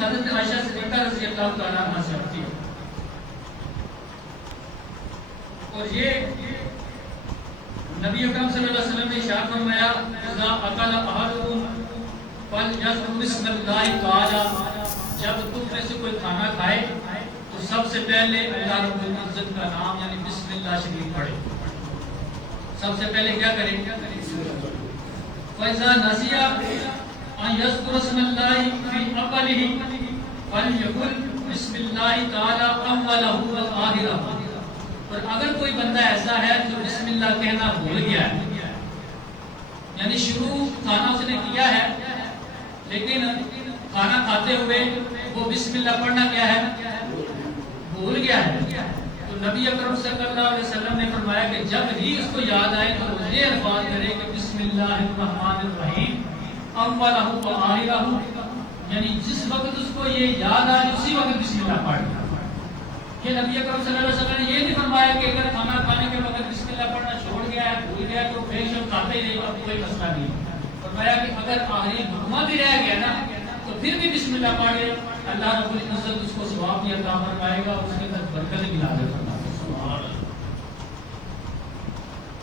حضرت عائشہ صدیقہ رضی اللہ تعالیٰ عنہ سے آتی ہے، اور یہ نبی اکرم صلی اللہ علیہ وسلم نے ارشاد فرمایا اذا اکل احدکم فلیذکر بسم اللہ تعالی، جب تم میں سے کوئی کھانا کھائے تو سب سے پہلے اللہ رب العزت کا نام یعنی بسم اللہ شریف پڑھے. سب سے پہلے کیا کریں؟ فَإِذَا نَسِيَ أَن يَذْكُرَ اسْمَ اللَّهِ فِي أَوَّلِهِ فَلْيَقُلْ بِسْمِ اللَّهِ تَعَالَى أَوَّلَهُ وَآخِرَهُ. اور اگر کوئی بندہ ایسا ہے جو بسم اللہ کہنا بھول گیا ہے، یعنی شروع کھانا اس نے کیا ہے لیکن کھانا کھاتے ہوئے وہ بسم اللہ پڑھنا کیا ہے بھول گیا ہے، تو نبی اکرم صلی اللہ علیہ وسلم نے فرمایا کہ جب ہی اس کو یاد آئے تو یہ الفاظ کرے کہ بسم اللہ الرحمن الرحیم اولہ و آخرہ، یعنی جس وقت اس کو یہ یاد آئے اسی وقت بسم اللہ پڑھے. یہ نبی اکرم صلی اللہ علیہ وسلم نے یہ نہیں فرمایا کہ اگر کھانا کھانے کے وقت بسم اللہ پڑھنا چھوڑ گیا ہے بھول گیا تو بے شک کھاتے ہی نہیں اب کوئی مسئلہ نہیں. فرمایا کہ اگر آخری لقمہ بھی رہ گیا نا تو پھر بھی بسم اللہ پڑھے، اللہ رب العزت اس کو ثواب بھی عطا فرمائے گا، اس کے اندر برکت بھی نازل فرمائے گا.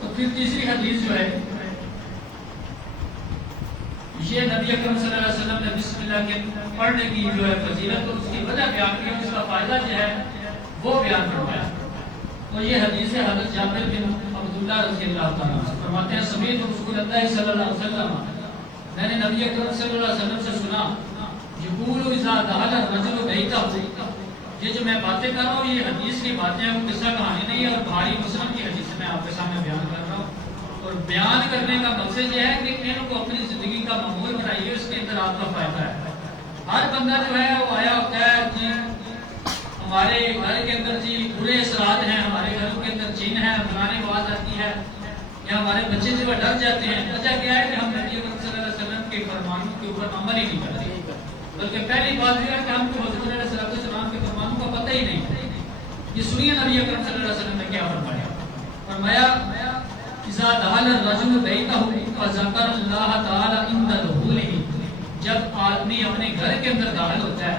تو پھر تیسری حدیث جو ہے یہ نبی اکرم صلی اللہ علیہ وسلم نے بسم اللہ کے پڑھنے کی جو ہے فضیلت اور اس کی وجہ بیان کی، اس کا فائدہ جو ہے وہ بیان فرمایا. تو یہ حدیث ہے حضرت جابر بن عبداللہ رضی اللہ تعالیٰ عنہ فرماتے ہیں سمیعت رسول اللہ صلی اللہ علیہ وسلم، میں نے نبی اکرم صلی اللہ علیہ وسلم سے سنا یقول اذا دخل الرجل بیتہ، یہ جو میں باتیں کر رہا ہوں یہ حدیث کی باتیں ہیں، وہ قصہ کہانی نہیں ہے، اور بخاری مسلم کی حدیث میں آپ کے سامنے بیان کر رہا ہوں. اور بیان کرنے کا مقصد یہ ہے کہ ان کو اپنی زندگی کا معمول بنائیے، اس کے اندر آپ کا فائدہ ہے. ہر بندہ جو ہے وہ آیا ہوتا ہے جی ہمارے گھر کے اندر جی برے اثرات ہیں، ہمارے گھروں کے اندر جن ہے، فلانے آواز آتی ہے، یا ہمارے بچے جو ڈر جاتے ہیں. وجہ کیا ہے کہ ہم نبی اکرم صلی اللہ علیہ وسلم کے فرمانوں کے اوپر عمل ہی نہیں کرتے، بلکہ پہلی بات یہ ہے کہ ہم کو حضور علیہ السلام کے فرمانوں کا پتہ ہی نہیں. یہ سنیے نبی اکرم صلی اللہ علیہ وسلم نے کیا فرمایا. فرمایا اذا دخل الرجل بیتہ فذکر اللہ تعالی عند دخولہ، جب آدمی اپنے گھر کے اندر داخل ہوتا ہے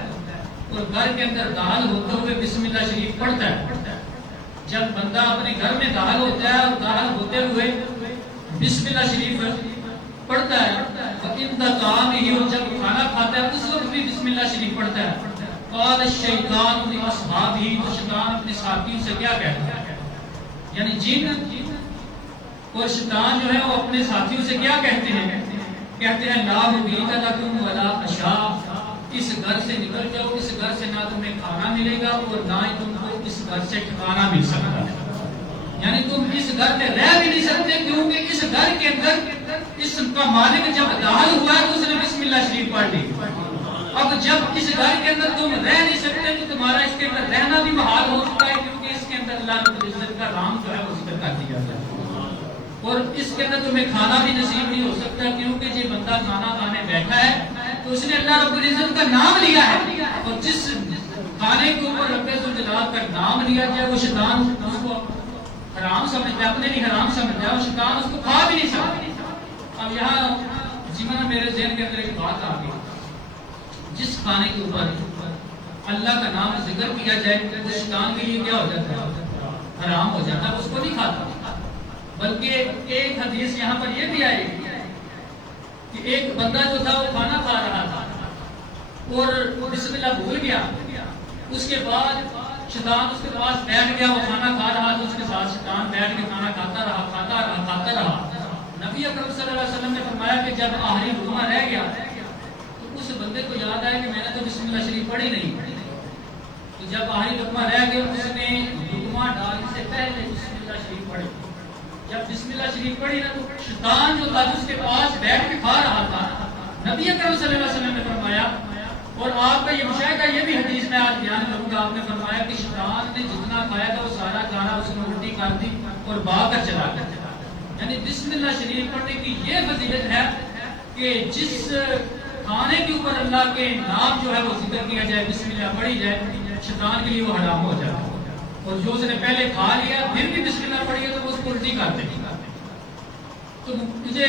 اور گھر کے اندر داخل ہوتے ہوئے بسم اللہ شریف پڑھتا ہے. جب بندہ اپنے گھر میں داخل ہوتا ہے اور داخل ہوتے ہوئے بسم اللہ شریف پڑھتا ہے، وَإِنْدَ طَعَامِهِ، اور جب کھانا کھاتا ہے اس وقت بھی بسم اللہ شریف پڑھتا ہے. قَالَ الشَّيْطَانُ لِأَصْحَابِهِ، تو شیطان اپنے ساتھیوں سے کیا کہتا ہے، یعنی جن اور شیطان جو ہے وہ اپنے ساتھیوں سے کیا کہتے ہیں، کہتے ہیں لا مبیت لکم ولا عشاء، اس گھر سے نکل جاؤ، اس گھر سے نہ تمہیں کھانا ملے گا اور نہ ہی تم کو اس گھر سے ٹھکانا مل سکتا ہے. یعنی تم اس گھر میں رہ بھی نہیں سکتے، کیونکہ اس گھر کے اندر اس کا مالک جب داخل ہوا ہے تو اس نے بسم اللہ شریف پڑھ لی. اب جب اس گھر کے اندر تم رہ نہیں سکتے تو تمہارا اس کے اندر رہنا بھی محال ہو چکا ہے، کیونکہ اس کے اندر اللہ رب العزت کا نام جو ہے وہ ذکر کر دیا ہے. اور اس کے اندر تمہیں کھانا بھی نصیب نہیں ہو سکتا، کیونکہ یہ بندہ کھانا کھانے بیٹھا ہے تو اس نے اللہ رب العزت کا نام لیا ہے، اور جس کھانے کے اوپر رب ذوالجلال کا نام لیا جائے وہ شیطان اس کو حرام سمجھتا ہے، اپنے لیے حرام سمجھتا ہے، اور شیطان اس کو کھا بھی نہیں سکتا. اب یہاں جیون میرے ذہن کے اندر ایک بات آ گئی، جس کھانے کے اوپر اللہ کا نام ذکر کیا جائے وہ شیطان کے لیے کیا ہو جاتا ہے، حرام ہو جاتا ہے، اس کو نہیں کھاتا. بلکہ ایک حدیث یہاں پر یہ بھی آئی کہ ایک بندہ جو تھا وہ کھانا کھا رہا تھا اور بسم اللہ بھول گیا. اس کے بعد شیطان اس کے پاس بیٹھ گیا، وہ کھانا کھا رہا تو اس کے ساتھ شیطان بیٹھ کے کھانا کھاتا رہا. نبی اکرم صلی اللہ علیہ وسلم نے فرمایا کہ جب آخری لقمہ رہ گیا تو اس بندے کو یاد آیا کہ میں نے تو بسم اللہ شریف پڑھی نہیں. تو جب آخری لقمہ رہ گیا اس نے لقمہ ڈالنے سے پہلے بسم اللہ شریف پڑھی. جب بسم اللہ شریف پڑھی نا تو شیطان جو تھا اس کے پاس بیٹھ کے کھا رہا تھا. نبی اکرم صلی اللہ علیہ وسلم نے فرمایا، اور آپ کا یہ مشاہدہ یہ بھی حدیث میں آج بیان کروں گا، آپ نے فرمایا کہ شیطان نے جتنا کھایا تھا وہ سارا کھانا اس نے الٹی کر دی اور بھاگ کر چلا گیا. یعنی بسم اللہ شریف پڑھنے کی یہ فضیلت ہے کہ جس کھانے کے اوپر اللہ کے نام جو ہے وہ ذکر کیا جائے، بسم اللہ پڑھی جائے، شیطان کے لیے وہ حرام ہو جائے. اور جو اس نے پہلے کھا لیا پھر بھی بسم اللہ پڑھی ہے تو اس کو الٹی کرتے. تو مجھے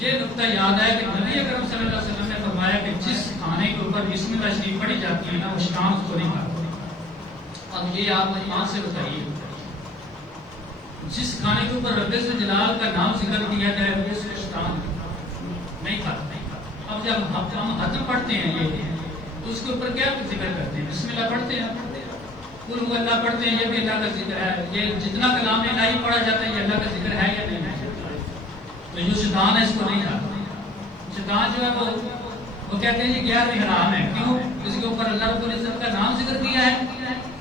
یہ نقطہ یاد ہے کہ نبی اکرم صلی اللہ علیہ وسلم نے فرمایا کہ جس کھانے کے اوپر بسم اللہ شریف پڑھی جاتی ہے نا وہ شیطان اس کو نہیں کھاتا۔ اب یہ آپ ایمان سے بتائیے، جس کھانے کے اوپر رب جلال کا نام ذکر کیا جائے وہ شیطان نہیں کھاتا۔ اب جب ہم حتم پڑھتے ہیں یہ تو اس کے اوپر کیا ذکر کرتے ہیں؟ بسم اللہ پڑھتے ہیں، قل هو اللہ پڑھتے ہیں، یہ بھی اللہ کا ذکر ہے۔ یہ جتنا کلام الہی پڑھا جاتا ہے یہ اللہ کا ذکر ہے یا نہیں ہے؟ تو جو شیطان ہے اس کو نہیں کھاتا۔ شیطان جو ہے وہ کہتے ہیں یہ غیر حرام ہے، کیوں؟ اس کے اوپر اللہ رب العزت کا نام ذکر کیا ہے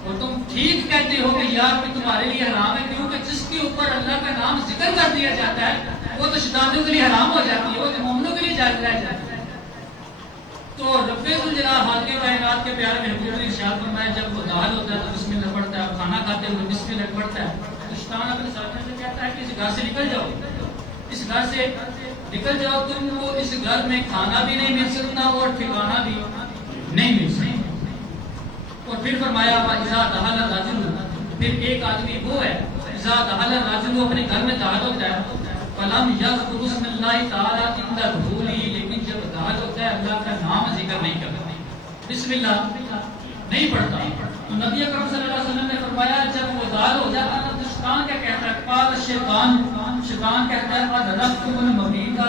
اور تم ٹھیک کہتے ہو کہ یار کہ تمہارے لیے حرام ہے، کیونکہ جس کے اوپر اللہ کا نام ذکر کر دیا جاتا ہے وہ تو شیطانوں کے لیے حرام ہو جاتی ہے، وہ تو مومنوں کے لیے جائز رہ جاتی ہے۔ تو رب الجلال خالق کائنات کے پیارے محبوب نے ارشاد فرمایا جب وہ داخل ہوتا ہے تو بسم اللہ پڑھتا ہے، کھانا کھاتے ہوئے بسم اللہ پڑھتا ہے، تو شیطان اپنے ساتھیوں سے کہتا ہے کہ اس گھر سے نکل جاؤ، اس گھر سے نکل جاؤ، تم کو اس گھر میں کھانا بھی نہیں مل سکتا اور ٹھکانا بھی نہیں مل سکتا۔ اور پھر فرمایا اذا دخل الرجل، پھر ایک آدمی وہ ہے اذا دخل الرجل، وہ اپنے گھر میں داخل ہوتا ہے، فلم یذکر اسم اللہ تعالی عند دخولہ، لیکن جب داخل ہوتا ہے اللہ کا نام ذکر نہیں کرتا، بسم اللہ نہیں پڑھتا، تو نبی اکرم صلی اللہ علیہ وسلم نے فرمایا جب وہ داخل ہو جاتا ہے تو شیطان کیا کہتا ہے؟ قال شیطان کہتا ہے ادرکتم المبیت،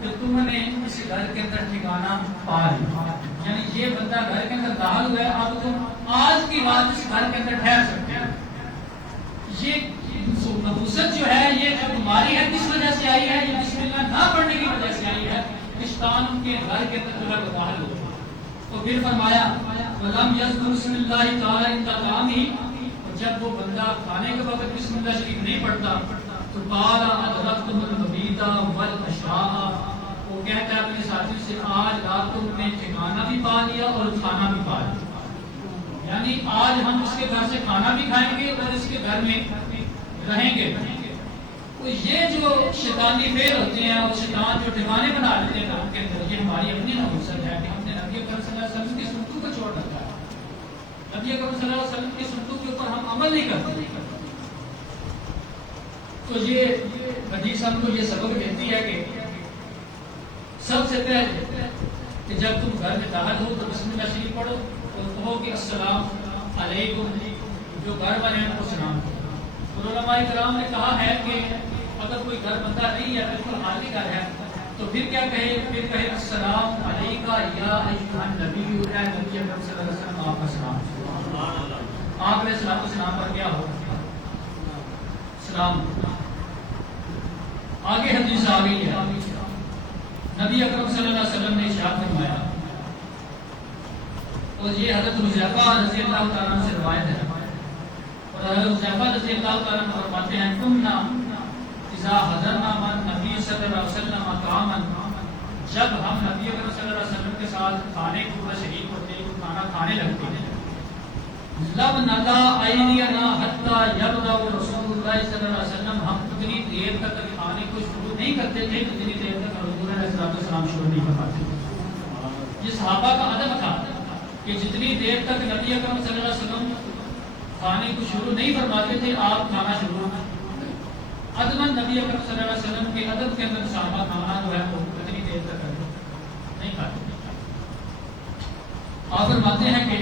کہ تم نے اس گھر کے اندر ٹھکانہ پا لیا، یعنی یہ بندہ گھر کے اندر داخل ہوا ہے، اب تم آج کی رات اس گھر کے اندر ٹھہر سکتے ہیں۔ یہ نبوست جو ہے یہ جو تمہاری ہے کس وجہ سے آئی ہے؟ یہ بسم اللہ نہ پڑھنے کی وجہ سے آئی ہے۔ شیطان ان کے گھر کے اندر جو ہے داخل ہو، تو پھر فرمایا وَلَمْ يَذْكُرْ اسْمَ اللَّهِ تَعَالَىٰ عِندَ طَعَامِهِ، اور جب وہ بندہ کھانے کے وقت بسم اللہ شریف نہیں پڑھتا تو قَالَ أَدْرَكْتُمُ الْمَبِيتَ وَالْعَشَاءَ، وہ کہتا ہے اپنے ساتھیوں سے آج رات کو نے ٹھکانہ بھی پا لیا اور کھانا بھی پا لیا، یعنی آج ہم اس کے گھر سے کھانا بھی کھائیں گے اور اس کے گھر میں رہیں گے۔ تو یہ جو شیطانی فعل ہوتے ہیں اور شیطان جو ٹھکانے بنا لیتے ہیں گھر کے اندر، یہ ہماری اپنی نبوست ہے کہ ہم نے نبی اکرم صلی اللہ علیہ وسلم کی سنتوں کو چھوڑ رکھا ہے، نبی اکرم صلی اللہ علیہ وسلم کی سنتوں کے اوپر ہم عمل نہیں کرتے۔ تو یہ حدیث ہم کو یہ سبق دیتی ہے کہ سب سے پہلے کہ جب تم گھر میں داخل ہو تو بسم اللہ شریف پڑھو اور کہو کہ السلام علیکم، جو گھر والے ہیں ان کو سلام کرو۔ اور علماء کرام نے کہا ہے کہ اگر کوئی گھر بندہ نہیں ہے بالکل خالی گھر ہے تو پھر کیا کہے؟ پھر کہے السلام علیکہ یا ایھا النبی، اے نبی اکرم صلی اللہ علیہ وسلم آپ کا سلام، آپ علیہ الصلوۃ والسلام پر کیا ہو سلام۔ آگے حدیث آ گئی ہے، نبی اکرم صلی اللہ علیہ وسلم نے ارشاد فرمایا، اور یہ حضرت حذیفہ رضی اللہ تعالیٰ عنہ سے روایت ہے، اور حضرت حذیفہ رضی اللہ تعالیٰ عنہ فرماتے ہیں کننا اذا حضرنا مع النبی صلی اللہ علیہ وسلم مقاما، جب ہم نبی اکرم صلی اللہ علیہ وسلم کے ساتھ کھانے کے اوپر شریک ہوتے ہیں، کھانا کھانے لگتے ہیں، لم ندا ایدینا حتی یبدأ رسول اللہ صلی اللہ علیہ وسلم، ہم اتنی دیر تک کھانے کو شروع نہیں کرتے تھے جتنی دیر تک حضور علیہ السلام شروع نہیں فرماتے۔ یہ صحابہ کا ادب تھا کہ جتنی دیر تک نبی اکرم صلی اللہ علیہ وسلم کھانے کو شروع نہیں فرماتے تھے آپ کھانا شروع، ادباً نبی اکرم صلی اللہ علیہ وسلم کے ادب کے اندر صحابہ کھانا جو ہے وہ اتنی دیر تک نہیں کھاتے۔ آپ فرماتے ہیں کہ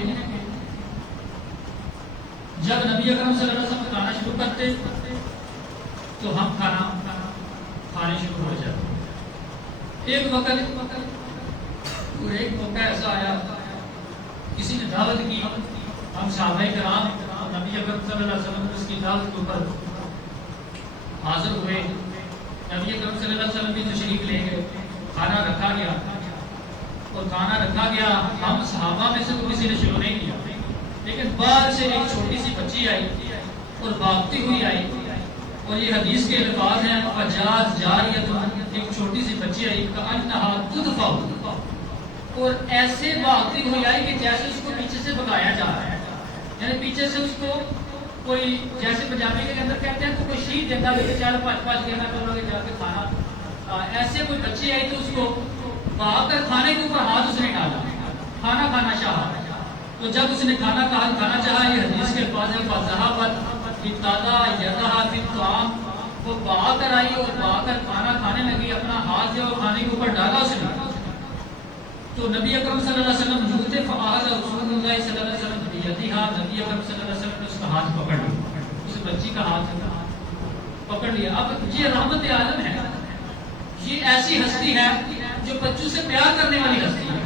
جب نبی اکرم صلی اللہ علیہ وسلم کھانا شروع کرتے تو ہم کھانا کھانے شروع ہو جاتے۔ ایک موقع ایسا آیا، کسی نے دعوت کی، ہم صحابہ کرام نبی اکرم صلی اللہ علیہ وسلم اس کی دعوت کے اوپر حاضر ہوئے، نبی اکرم صلی اللہ علیہ وسلم بھی تشریف لے گئے، کھانا رکھا گیا، اور کھانا رکھا گیا، ہم صحابہ میں سے تو کسی نے شروع نہیں کیا، لیکن باہر سے ایک چھوٹی سی بچی آئی اور بھاگتی ہوئی آئی، اور یہ حدیث کے الفاظ ہیں فجاءت جاریۃ، ایک چھوٹی سی بچی آئی کأنہا تدفع، اور ایسے بھاگتی ہوئی آئی کہ جیسے اس کو پیچھے سے بھگایا جا رہا ہے، یعنی پیچھے سے اس کو کوئی، جیسے پنجابی کے اندر کہتے ہیں تو کوئی شیر دیتا ہے کہ چل پچ پچ کے نہ کرو گے جا کے کھانا، ایسے کوئی بچی آئی تو اس کو بھاگ کر کھانے کے اوپر ہاتھ اس نے ڈالا، کھانا کھانا چاہا، تو جب اس نے کھانا چاہا، یہ حدیث کے الفاظ ہے فذهبت ابتدا یدها فی الطعام، وہ بھاگ کر آئی اور بھاگ کر کھانا کھانے لگی، اپنا ہاتھ جو کھانے کے اوپر ڈالا اس نے، تو نبی اکرم صلی اللہ علیہ وسلم جھوٹے فآخذ رسول اللہ صلی اللہ علیہ وسلم بیدہا، نبی اکرم صلی اللہ علیہ وسلم نے اس کا ہاتھ پکڑ لیا، اس بچی کا ہاتھ پکڑ لیا۔ اب یہ رحمت عالم ہے، یہ ایسی ہستی ہے جو بچوں سے پیار کرنے والی ہستی ہے،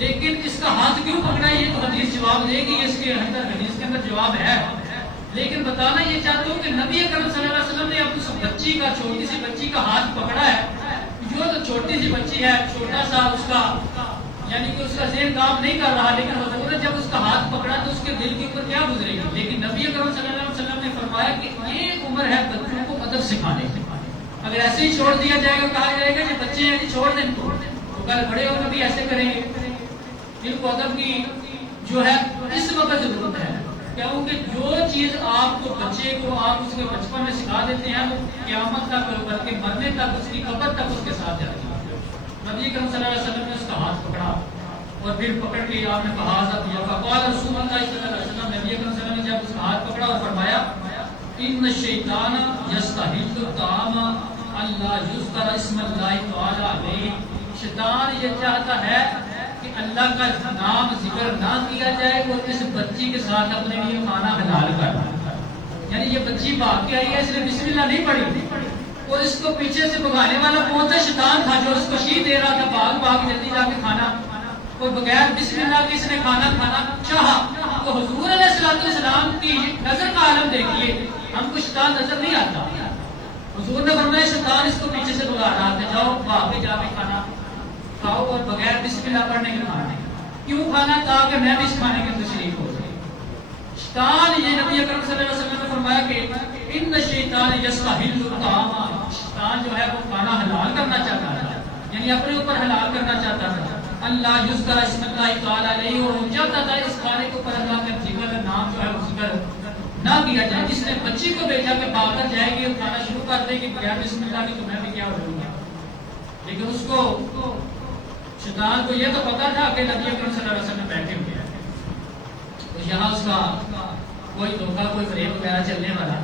لیکن اس کا ہاتھ کیوں پکڑا ہے یہ تو حدیث جواب دے گی، اس کے اندر حدیث کے اندر جواب ہے، لیکن بتانا یہ چاہتا ہوں کہ نبی اکرم صلی اللہ علیہ وسلم نے اب اس بچی کا، چھوٹی سی بچی کا ہاتھ پکڑا ہے، جو تو چھوٹی سی بچی ہے، چھوٹا سا اس کا یعنی کہ اس کا ذہن کام نہیں کر رہا، لیکن حضور نے جب اس کا ہاتھ پکڑا تو اس کے دل کے اوپر کیا گزرے گی، لیکن نبی اکرم صلی اللہ علیہ وسلم نے فرمایا کہ یہ عمر ہے بچوں کو ادب سکھانے کی، اگر ایسے ہی چھوڑ دیا جائے گا، کہا جائے گا کہ بچے ہیں چھوڑ دیں تو کل بڑے ہو کر بھی ایسے کریں گے، ان کو ادب کی جو ہے اس وقت ضرورت ہے، کیونکہ جو چیز آپ کو بچے کو آپ اس کے بچپن میں سکھا دیتے ہیں وہ قیامت تک بلکہ مرنے تک اس کی قبر تک اس کے ساتھ جاتی ہے۔ نبی کریم صلی اللہ علیہ وسلم نے اس کا ہاتھ پکڑا اور پھر پکڑ کے آپ نے کہا دیا، فقال رسول اللہ صلی اللہ علیہ وسلم، نبی کریم صلی اللہ علیہ وسلم نے جب اس کا ہاتھ پکڑا اور فرمایا ان الشیطان یستحل الطعام اللہ یذکر اسم اللہ تعالی علیہ، شیطان یہ چاہتا ہے کہ اللہ کا نام ذکر نہ کیا جائے اور اس بچی کے ساتھ اپنے لیے کھانا حلال کرنا، یعنی یہ بچی بھاگ کے آئی ہے، اس نے بسم اللہ نہیں پڑھی اور اس کو پیچھے سے بھگانے والا کون سا شیطان تھا جو اس کو شی دے رہا تھا، بھاگ بھاگ جلدی جا کے کھانا، اور بغیر بسم اللہ کے اس نے کھانا چاہا، تو حضور علیہ السلام کی نظر کا عالم دیکھیے، ہم کو شیطان نظر نہیں آتا، حضور نے فرمایا شیطان اس کو پیچھے سے بھگا رہا تھا، جاؤ بھاگ کے جا کے کھانا کھاؤ اور بغیر بسم اللہ پڑھنے کے کھانا، کیوں کھانا؟ تاکہ میں بھی اس کھانے کے تشریف ہو جائے۔ شیطان، یہ نبی اکرم صلی اللہ علیہ وسلم نے فرمایا کہ ان الشیطان یستحل الطعام، شیطان جو ہے وہ کھانا حلال کرنا چاہتا تھا، یعنی اپنے اوپر حلال کرنا چاہتا تھا، اللہ یذکر اسم اللہ تعالی علیہ، اور چاہتا تھا اس کھانے کے اوپر اللہ کا ذکر نام جو ہے وہ ذکر نہ کیا جائے۔ جس نے بچی کو بھیجا کہ باہر کر جائے گی اور کھانا شروع کر دے گی بغیر بسم اللہ کی، تو میں بھی کیا ہو جاؤں گا، لیکن اس کو شیطان کو یہ تو پتا تھا کہ نبی اکرم صلی اللہ علیہ وسلم بیٹھے ہوئے ہیں، تو یہاں اس کا کوئی دھوکہ کوئی فریب وغیرہ چلنے والا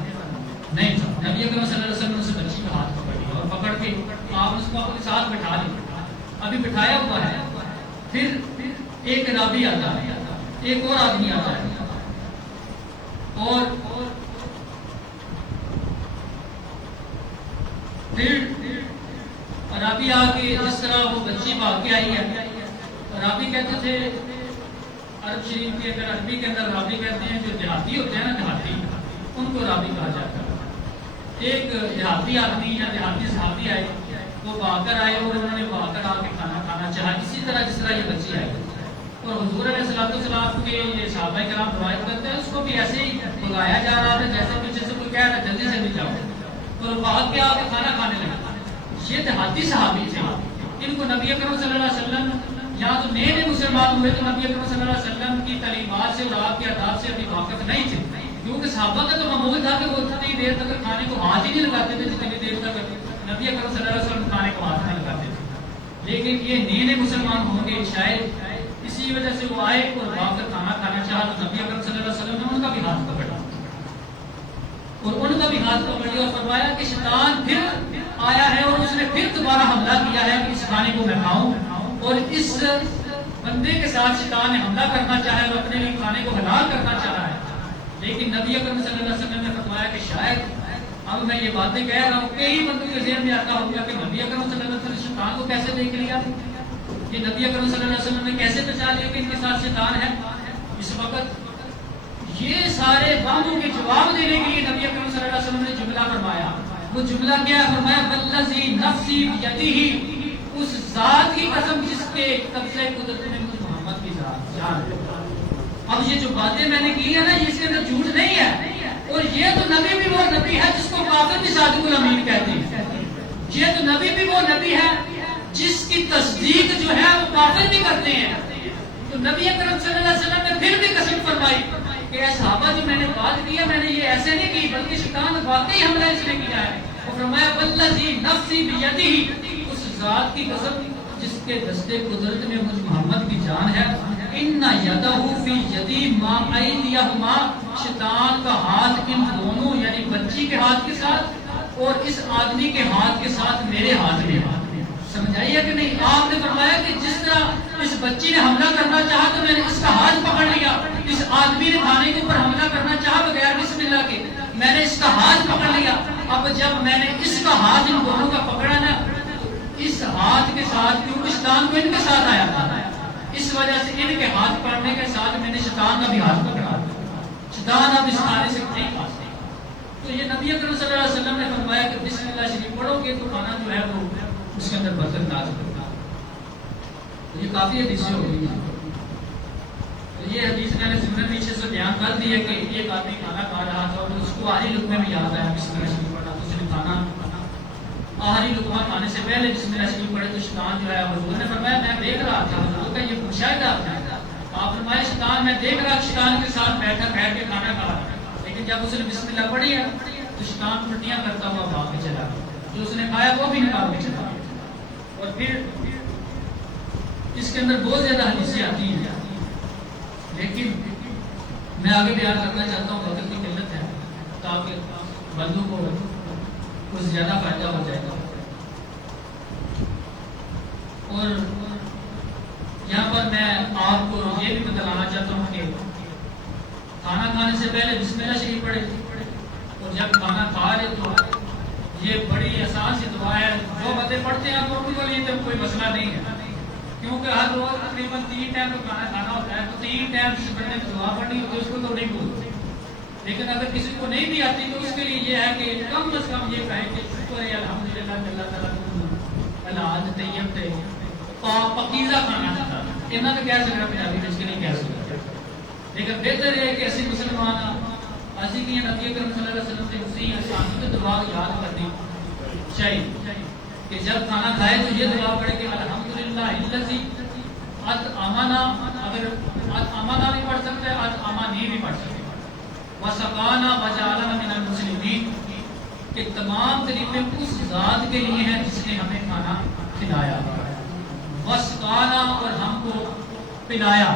نہیں تھا۔ نبی اکرم صلی اللہ علیہ وسلم نے اس بچی کا ہاتھ پکڑ لیا اور پکڑ کے آپ اس کو اپنے ساتھ بٹھا لیا، ابھی بٹھایا ہوا ہے، پھر ایک رابی آتا ہے، ایک اور آدمی آتا ہے، اور پھر رابی آ کے جس طرح وہ بچی بھاگ کے آئی ہے، رابی کہتے تھے عرب شریف کے اندر، عربی کے اندر رابی کہتے ہیں جو دیہاتی ہوتے ہیں نا، دیہاتی، ان کو رابی کہا جاتا ہے۔ ایک دیہاتی آدمی یا دیہاتی صحابی آئے، وہ بھاگ کر آئے اور انہوں نے بھاگ کر آ کے کھانا کھانا چاہا، اسی طرح جس طرح یہ بچی آئی، اور حضور علیہ السلام کے یہ صحابہ کرام روایت کرتے ہیں اس کو بھی ایسے ہی بھگایا جا رہا تھا جیسے پیچھے سے کوئی کہہ رہا ہے جلدی سے بھی جاؤ، اور بھاگ کے آ کے کھانا کھانے لگا۔ یہ دیہاتی صحابی تھے، ان کو نبی اکرم صلی اللہ علیہ وسلم یا تو نئے مسلمان ہوئے تو نبی اکرم صلی اللہ علیہ وسلم کی تعلیمات سے اور آپ کے آداب سے ابھی واقف نہیں تھے، کیونکہ صحابہ کا تو معمول تھا کہ وہ اتنی دیر تک کھانے کو ہاتھ ہی نہیں لگاتے تھے جتنی دیر تک نبی اکرم صلی اللہ علیہ وسلم کھانے کو ہاتھ نہیں لگاتے تھے، لیکن یہ نئے مسلمان ہوں گے شاید اسی وجہ سے وہ آئے اور بھاگ کر کھانا کھانا چاہا، تو نبی اکرم صلی اللہ علیہ وسلم نے ان کا بھی ہاتھ پکڑا اور ان کا بھی ہاتھ پکڑ لیا اور فرمایا کہ شیطان پھر آیا ہے اور اس نے پھر دوبارہ حملہ کیا ہے کہ اس کھانے کو میں کھاؤں، اور اس بندے کے ساتھ شیطان نے حملہ کرنا چاہا ہے اور اپنے لیے کھانے کو حلال کرنا چاہا ہے، لیکن نبی اکرم صلی اللہ علیہ وسلم نے فرمایا کہ شاید اب میں یہ باتیں کہہ رہا ہوں کئی بندوں کے ذہن میں آتا ہوگا کہ نبی اکرم صلی اللہ علیہ وسلم نے شیطان کو کیسے دیکھ لیا، کہ نبی اکرم صلی اللہ علیہ وسلم نے کیسے بچا لیا کہ ان کے ساتھ شیطان ہے۔ اس وقت یہ سارے باتوں کے جواب دینے کے لیے نبی اکرم صلی اللہ علیہ وسلم نے جملہ فرمایا، وہ جملہ کیا ہے؟ فرمایا والذی نفسی بیدہ، اس ذات کی قسم جس کے قبضے قدرت میں مجھ محمد کی جان ہے۔ اب یہ جو باتیں میں نے کی ہے نا، اس کے اندر جھوٹ نہیں ہے، اور یہ تو نبی بھی وہ نبی ہے جس کو کافر بھی صادق الامین کہتے ہیں، یہ تو نبی بھی وہ نبی ہے جس کی تصدیق جو ہے وہ کافر بھی کرتے ہیں۔ تو نبی اکرم صلی اللہ علیہ وسلم نے پھر بھی قسم فرمائی کہ اے صحابہ جو میں نے بات کی ہے میں نے یہ ایسے نہیں کی بلکہ شیطان واقعی حملہ اس نے کیا ہے، اور فرمایا والذی نفسی بیدہ، اس ذات کی قسم جس کے دستے قدرت میں مجھ محمد کی جان ہے، ان یدہ فی یدی ما ایدیہما، شیطان کا ہاتھ ان دونوں یعنی بچی کے ہاتھ کے ساتھ اور اس آدمی کے ہاتھ کے ساتھ میرے ہاتھ میں ہے، سمجھ آئی ہے کہ نہیں؟ آپ نے فرمایا کہ جس طرح اس بچی نے حملہ کرنا چاہا تو میں نے اس کا ہاتھ پکڑ لیا، اس آدمی نے کھانے کے اوپر حملہ کرنا چاہا بغیر بسم اللہ کے، میں نے اس کا ہاتھ پکڑ لیا۔ اب جب میں نے اس کا ہاتھ ان دونوں کا پکڑا نا، اس ہاتھ کے ساتھ کیونکہ شیطان کو ان کے ساتھ آیا تھا، اس وجہ سے ان کے ہاتھ پکڑنے کے ساتھ میں نے شیطان کا بھی ہاتھ پکڑا۔ شیطان اب اس کھانے سے نہیں کھا سکتا۔ تو یہ نبی اکرم صلی اللہ علیہ وسلم نے فرمایا کہ بسم اللہ شریف پڑھو گے تو کھانا جو ہے وہ اس کے اندر برکت نازل ہوگا۔ یہ کافی حدیثیں ہو گئی ہیں۔ یہ حدیث میں نے ضمن پیچھے سے بیان کر دی ہے کہ ایک آدمی کھانا کھا رہا تھا اور اس کو آخری لقمے میں یاد آیا بسم اللہ شریف پڑھا، تو اس نے کھانا آخری لقمہ کھانے سے پہلے بسم اللہ شریف پڑھے تو شیطان جو ہے حضور نے فرمایا میں دیکھ رہا تھا، حضور کا یہ مشاہدہ تھا، آپ فرمائے شیطان میں دیکھ رہا شیطان کے ساتھ بیٹھ کے کھانا کھا رہا، لیکن جب اس نے بسم اللہ پڑھی ہے تو شیطان الٹیاں کرتا ہوا بھاگ کے چلا گیا، جو اس نے کھایا وہ بھی نکال کے چلا گیا۔ اور پھر اس کے اندر بہت زیادہ حدیثیں آتی ہیں، لیکن میں آگے بیان کرنا چاہتا ہوں، وقت کی قلت ہے تاکہ بندوں کو کچھ زیادہ فائدہ ہو جائے گا۔ اور یہاں پر میں آپ کو یہ بھی بتلانا چاہتا ہوں کہ کھانا کھانے سے پہلے بسم اللہ شریف پڑھے، اور جب کھانا کھا لے تو یہ بڑی آسان سی دعا ہے، جو بندے پڑھتے ہیں تو ان کے لیے تو کوئی مسئلہ نہیں ہے، کیونکہ ہر روز تقریباً 3 ٹائم کو کھانا کھانا ہوتا ہے، تو 3 ٹائم سے پڑھنے کی دعا پڑھنی ہوتی ہے، اس کو تو نہیں بولتے۔ لیکن اگر کسی کو نہیں بھی آتی تو اس کے لیے یہ ہے کہ کم از کم یہ کہے کہ شکر ہے الحمدللہ اللہ تعالیٰ الحاج طیب تے پاکیزہ کھانا تھا، اتنا تو کہہ سکتا پنجابی میں اس کے نہیں کہہ سکتا، لیکن بہتر ہے کہ ایسی مسلمان ایسی کی نبی اکرم صلی اللہ علیہ وسلم سے اسی آسان کی دعا یاد کرنی چاہیے کہ جب کھانا کھائے تو یہ دعا پڑھے کہ الحمدللہ الذی اطعمنا، اگر اطعمنا بھی پڑھ سکتے ہیں اطعمنی بھی پڑھ سکتے ہیں، وسقانا وجعلنا من المسلمین، کہ تمام طریقے اس ذات کے لیے ہیں جس نے ہمیں کھانا کھلایا، وسقانا اور ہم کو پلایا،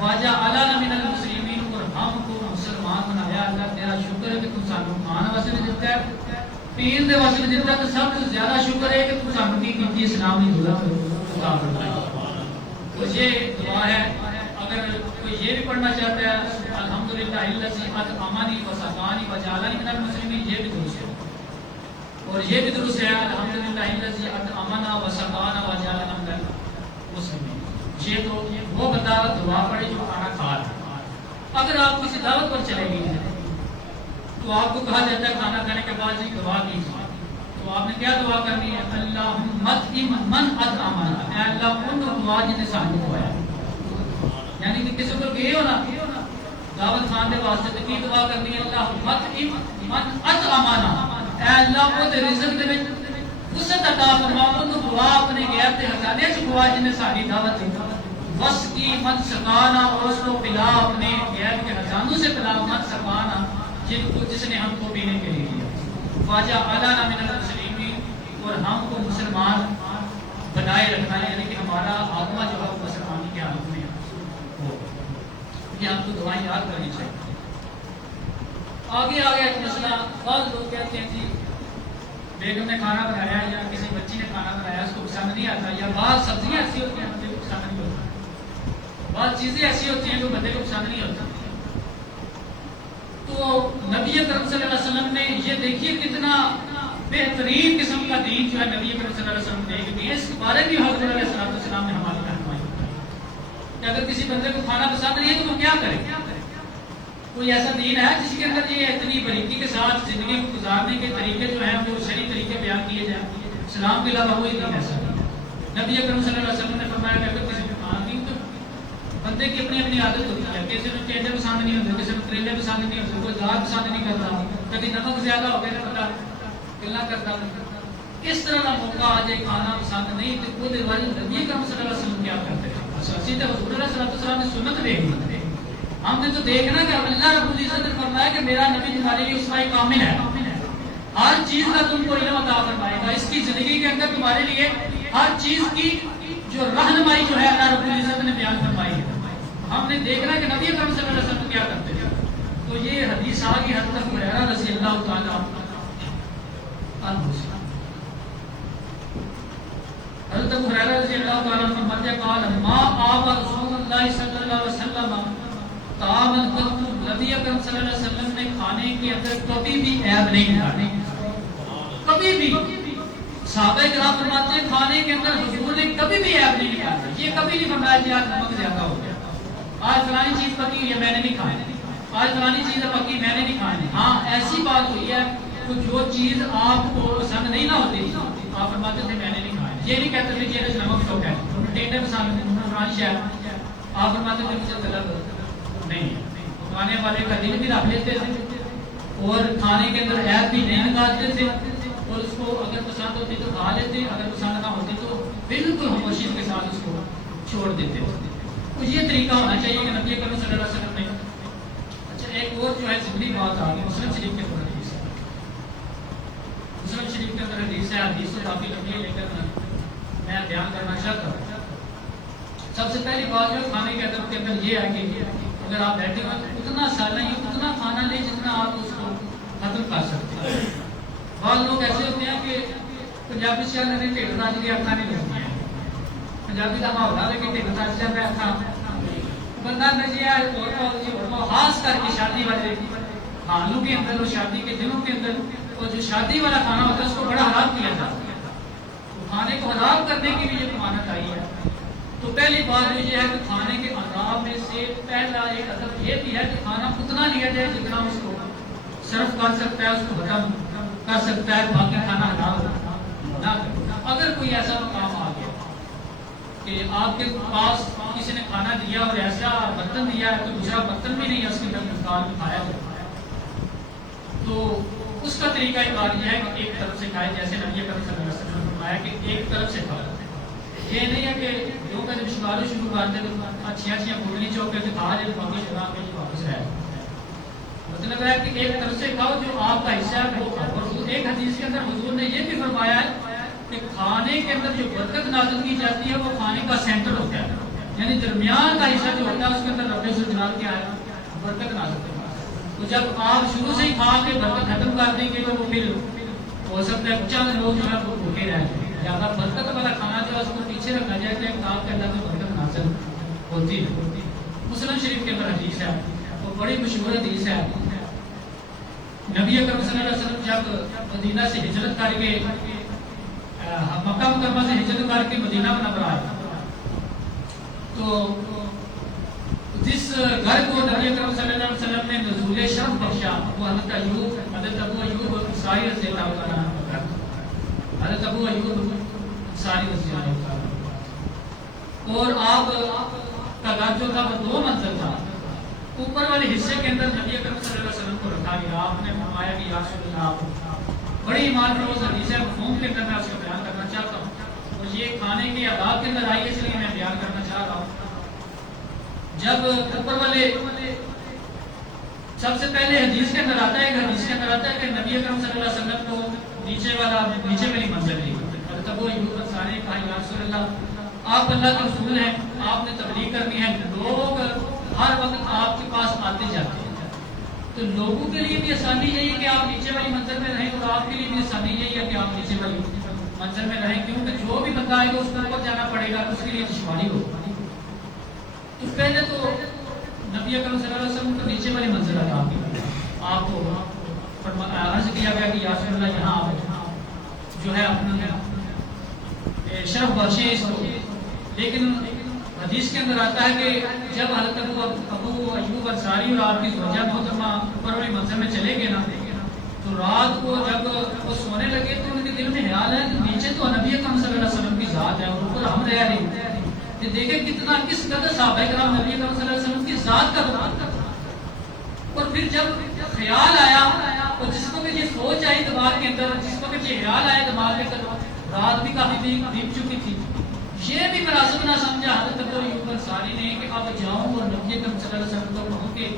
وجعلنا من المسلمین اور ہم کو مسلمان بنایا۔ اللہ تیرا شکر ہے کہ تو سانو کھانا واسطے دیتا ہے، پین دے واسطے دیتا ہے، تو سب سے زیادہ شکر ہے کہ تو سانو کی کیتی اسلام کی دولت عطا فرمائی۔ تو یہ دعا ہے، اگر کوئی یہ بھی پڑھنا چاہتا ہے الحمدللہ الذی اطعمنی وسقانی وجعلنی من المسلمین، یہ بھی درست ہے، اور یہ بھی درست ہے الحمدللہ الذی اطعمنا وسقانا وجعلنا من المسلمین۔ یہ تو وہ بندہ دعا پڑھے جو کھانا کھا رہا ہے۔ اگر آپ کسی دعوت پر چلے گئے ہیں تو آپ کو کہا جاتا ہے کھانا کھانے کے بعد جی دعا کیجیے، تو آپ نے کیا دعا کرنی ہے؟ اللہم اطعم من اطعمنا، اے اللہ ان دعا جن نے سانو کھوایا، یعنی کہ کسی کو گئے ہو نا دعوت کھانے واسطے تو کی دعا کرنی ہے؟ اللہم اطعم من اطعمنا، اے اللہ وہ دے رزق دے وچ وسعت عطا فرما، ان دعا اپنے غیب تے خزانے چ کھوا جن نے ساری دعوت دی، وسقی من سقانا، اور اس کو پلا اپنے غیب کے خزانوں سے پلا، من سقانا جن کو جس نے ہم کو پینے کے لیے دیا، وجعلنا من المسلمین، اور ہم کو مسلمان بنائے رکھنا ہے، یعنی کہ ہمارا آتما جو ہے وہ مسلمانی کے حالت میں ہو۔ یہ ہم کو دعائیں یاد کرنی چاہیے۔ آگے ایک مسئلہ، بعض لوگ کہتے ہیں جی بیگم نے کھانا بنایا یا کسی بچی نے کھانا بنایا اس کو پسند نہیں آتا، یا بعض سبزیاں ایسی ہوتی ہیں بندے کو پسند نہیں ہوتی، بعض چیزیں ایسی ہوتی ہیں جو بندے کو پسند نہیں ہوتی۔ تو نبی اکرم صلی اللہ علیہ وسلم نے یہ دیکھیے کتنا بہترین قسم کا دین جو ہے نبی اکرم صلی اللہ علیہ وسلم نے دیکھ دیا، اس بارے بھی حضرت علیہ السلام نے ہماری رہنمائی کی کہ اگر کسی بندے کو کھانا پسند نہیں ہے تو وہ کیا کرے؟ کوئی ایسا دین ہے جس کے اندر یہ اتنی باریکی کے ساتھ زندگی کو گزارنے کے طریقے جو ہیں وہ شرعی طریقے بیان کیے جائیں؟ اسلام کے علاوہ کوئی دین ایسا نہیں۔ نبی اکرم صلی اللہ علیہ وسلم نے فرمایا کہ اگر کسی کو کھانا نہیں تو بندے کی اپنی اپنی عادت ہوتی ہے، کسی کو ٹینڈے پسند نہیں ہوتے، کسی کو کریلے پسند نہیں ہوتے، کوئی دال پسند نہیں کرتا، کبھی نمک زیادہ ہو گیا پتا کلا کرتا، اس طرح کا موقع آ جائے کھانا پسند نہیں تو وہ دیوالی نبی اکرم صلی اللہ علیہ وسلم کیا کرتے ہیں؟ اسی طرح حضور علیہ السلام نے سنت دیکھنی، ہم نے تو دیکھنا کہ اللہ رب العزت نے فرمایا کہ میرا نبی تمہارے لیے اسوہ کامل ہے، ہر چیز کا تم کو علم عطا فرمائے گا، اس کی زندگی کے اندر تمہارے لیے ہر چیز کی جو رہنمائی جو ہے اللہ رب العزت نے بیان فرمائی ہے۔ ہم نے دیکھنا کہ نبی اکرم صلی اللہ علیہ وسلم کیا کرتے ہیں۔ تو یہ حدیث آگی حد تک ہریرہ رضی اللہ تعالیٰ عنہ سے حضرت ابو ہریرہ رضی اللہ تعالیٰ عنہ فرماتے ہیں قال ما آب رسول اللہ صلی اللہ علیہ وسلم طعاما قط، نبی اکرم صلی اللہ علیہ وسلم نے کھانے کے اندر کبھی بھی عیب نہیں نکالی، کبھی بھی۔ صحابہ کرام فرماتے ہیں کھانے کے اندر حضور نے کبھی بھی عیب نہیں نکالا، یہ کبھی نہیں فرمایا کہ آج نمک زیادہ ہو گیا، آج فلانی چیز پکی ہوئی ہے میں نے نہیں کھانی، آج فلانی چیز پکی میں نے نہیں کھانی۔ ہاں ایسی بات ہوئی ہے تو جو چیز آپ کو پسند نہیں نہ ہوتی آپ فرماتے تھے میں نے نہیں کھانی، یہ نہیں کہتے تھے کہ نمک شوق ہے ٹینڈے پسند فلانی شہر، آپ فرماتے تھے مجھے طلب نہیں ہے۔ کھانے والے کا دل بھی رکھ لیتے تھے اور کھانے کے اندر عیب بھی نہیں نکالتے تھے، اور اس کو اگر پسند ہوتی تو کھا لیتے، اگر پسند نہ ہوتی تو بالکل خاموشی کے ساتھ اس کو چھوڑ دیتے تھے۔ تو یہ طریقہ ہونا چاہیے کہ نبی کریم صلی اللہ علیہ وسلم نے۔ اچھا ایک اور جو ہے ضروری بات آ گئی مسلم شریف کے اندر حدیث ہے، مسلم شریف کے اندر حدیث ہے، حدیث تو کافی لمبی ہے لیکن میں بیان کرنا چاہتا ہوں۔ سب سے پہلی بات جو کھانے کے ادب کے اندر یہ ہے کہ اگر آپ بیٹھے ہوئے تو اتنا سارا ہی اتنا کھانا لیں جتنا آپ اس کو ختم کر سکتے ہیں۔ بعض لوگ ایسے ہوتے ہیں کہ پنجابی سے نہیں ٹھیک راج کی اکھا نہیں لگتی ہیں، پنجابی کا محاورہ ہے کہ ٹھیک راج جب ہے اکھا بندہ نجیہ خاص کر کے شادی والے حالوں کے اندر اور شادی کے دنوں کے اندر اور جو شادی والا کھانا ہوتا ہے اس کو بڑا حرام کیا جاتا ہے، کھانے کو حرام کرنے کی بھی یہ کمانت آئی ہے۔ تو پہلی بات یہ ہے کہ کھانے کے آداب میں سے پہلا ایک ادب یہ بھی ہے کہ کھانا اتنا لیا جائے جتنا اس کو صرف کر سکتا ہے، اس کو ختم کر سکتا ہے، باقی کھانا حرام نہ کرے۔ اگر کوئی ایسا مقام آ گیا کہ آپ کے پاس کسی نے کھانا دیا اور ایسا برتن دیا ہے تو دوسرا برتن بھی نہیں ہے اس کے اندر نکال کے کھایا جاتا ہے، تو اس کا طریقہ کار یہ ہے کہ ایک طرف سے کھائے، جیسے نبی کریم صلی اللہ علیہ وسلم نے فرمایا کہ ایک طرف سے کھاؤ۔ یہ نہیں ہے کہ جو کہ جب شکارے شروع کرتے تو اچھیاں پھولنی چوکے سے کھا لے باقی شراب میں واپس رہ، مطلب ہے کہ ایک طرف سے کھاؤ جو آپ کا حصہ ہے وہ کھاؤ۔ اور ایک حدیث کے اندر حضور نے یہ بھی فرمایا ہے کہ کھانے کے اندر جو برکت نازل کی جاتی ہے وہ کھانے کا سینٹر ہوتا ہے، یعنی درمیان کا حصہ جو ہوتا ہے اس کے اندر رب سے جلال کیا ہے برکت نازل کرتا ہے۔ تو جب آپ شروع سے ہی کھا کے برکت ختم کر دیں گے تو وہ پھر ہو سکتا ہے چند لوگ جو ہے وہ بھوکے رہ جائیں، زیادہ برکت والا کھانا جو ہے اس کو پیچھے رکھا جائے کہ آپ کے اللہ میں برکت نازل ہوتی ہے۔ مسلم شریف کے اندر حدیث ہے، وہ بڑی مشہور حدیث ہے۔ نبی اکرم صلی اللہ علیہ وسلم جب مدینہ سے ہجرت کر کے مکہ مکرمہ سے ہجرت کر کے مدینہ منورہ آئے تو جس گھر کو نبی اکرم صلی اللہ علیہ وسلم نے نزول شرف بخشا وہ حضرت ابو ایوب انصاری رضی اللہ تعالیٰ عنہ، حضرت ابو ایوب انصاری رضی اللہ تعالیٰ عنہ، اور آپ کا گھر جو تھا وہ 2 منزل تھا۔ اوپر والے حصے کے اندر نبی اکرم صلی اللہ علیہ وسلم کو رکھا گیا، آپ نے فرمایا کہ یا رسول اللہ، بڑی ایمان فروز حدیث ہے، مفہوم کے اندر میں اس کو بیان کرنا چاہتا ہوں اور یہ کھانے کے آداب کے اندر آئی ہے اس لیے میں بیان کرنا چاہ رہا ہوں۔ جب اوپر والے سب سے پہلے حدیث کے اندر آتا ہے کہ نبی اکرم صلی اللہ علیہ وسلم کو نیچے والی منزل دی، حضرت ابو ایوب انصاری نے کہا یا رسول اللہ آپ اللہ کے رسول ہیں، آپ نے تبلیغ کرنی ہے، لوگ ہر وقت آپ کے پاس آتے جاتے ہیں، تو لوگوں کے لیے بھی آسانی یہی ہے کہ آپ نیچے والی منزل میں رہیں اور آپ کے لیے بھی آسانی یہی ہے کہ آپ نیچے والی منزل میں رہیں، کیونکہ جو بھی بندہ آئے گا اس کو اوپر جانا پڑے گا، اس کے لیے دشواری ہوگی۔ تو پہلے تو نبی اکرم صلی اللہ علیہ وسلم کو نیچے والی منزل عطا کی، آپ کو عرض کیا گیا کہ یا رسول اللہ یہاں آپ جو ہے اپنا شرف بخشیں اس کو، لیکن حدیث کے اندر آتا ہے کہ جب حضرت ابو ایوب انصاری اور آپ کی زوجہ محترمہ اوپر والی منزل میں چلے گئے نا تو رات کو جب وہ سونے لگے تو ان کے دل میں خیال ہے کہ نیچے تو نبی اکرم صلی اللہ علیہ وسلم کی ذات ہے اور اوپر ہم رہ رہے ہیں، یہ دیکھیں کتنا کس قدر صحابہ کرام نبی اکرم صلی اللہ علیہ وسلم کی ذات کا بات کرتا۔ اور پھر جب خیال آیا اور جس کو کہ یہ سوچ آئی دماغ کے اندر، جس کو کہ یہ خیال آیا دماغ کے اندر، رات بھی کافی دن چکی تھی، یہ بھی مناسب نہ سمجھا حضرت ابو ایوب انصاری نے کہ اب جاؤں اور نبی اکرم صلی اللہ علیہ وسلم کو کہوں کہ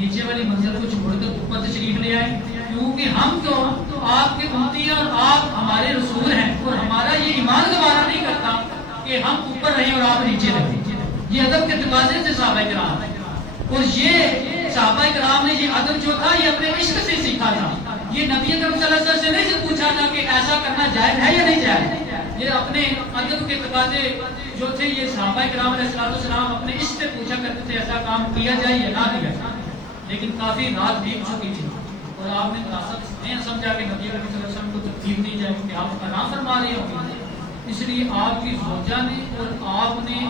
نیچے والی منزل کو چھوڑ کر اوپر تشریف لے آئے، کیونکہ ہم تو آپ کے امتی ہیں اور آپ ہمارے رسول ہیں اور ہمارا یہ ایمان گوارا نہیں کرتا کہ ہم اوپر رہیں اور آپ نیچے رہیں۔ یہ ادب کے تقاضے تھے صحابہ کرام، اور یہ صحابہ کرام نے یہ ادب جو تھا یہ اپنے عشق سے سیکھا تھا، یہ نبی اکرم صلی اللہ علیہ وسلم سے نہیں پوچھا تھا کہ ایسا کرنا جائز ہے یا نہیں جائز، یہ اپنے ادب کے تقاضے جو تھے یہ صحابہ کرام علیہ السلام اپنے عشق سے پوچھا کرتے تھے ایسا کام کیا جائے یا نہ کیا جائے، لیکن کافی رات بیت چکی تھی اور آپ نے مناسب نہیں سمجھا کہ نبی کریم صلی اللہ علیہ وسلم کو تکلیف دی جائے کہ آپ آرام فرما رہے ہوں گے، اس لیے آپ کی زوجہ نے اور آپ نے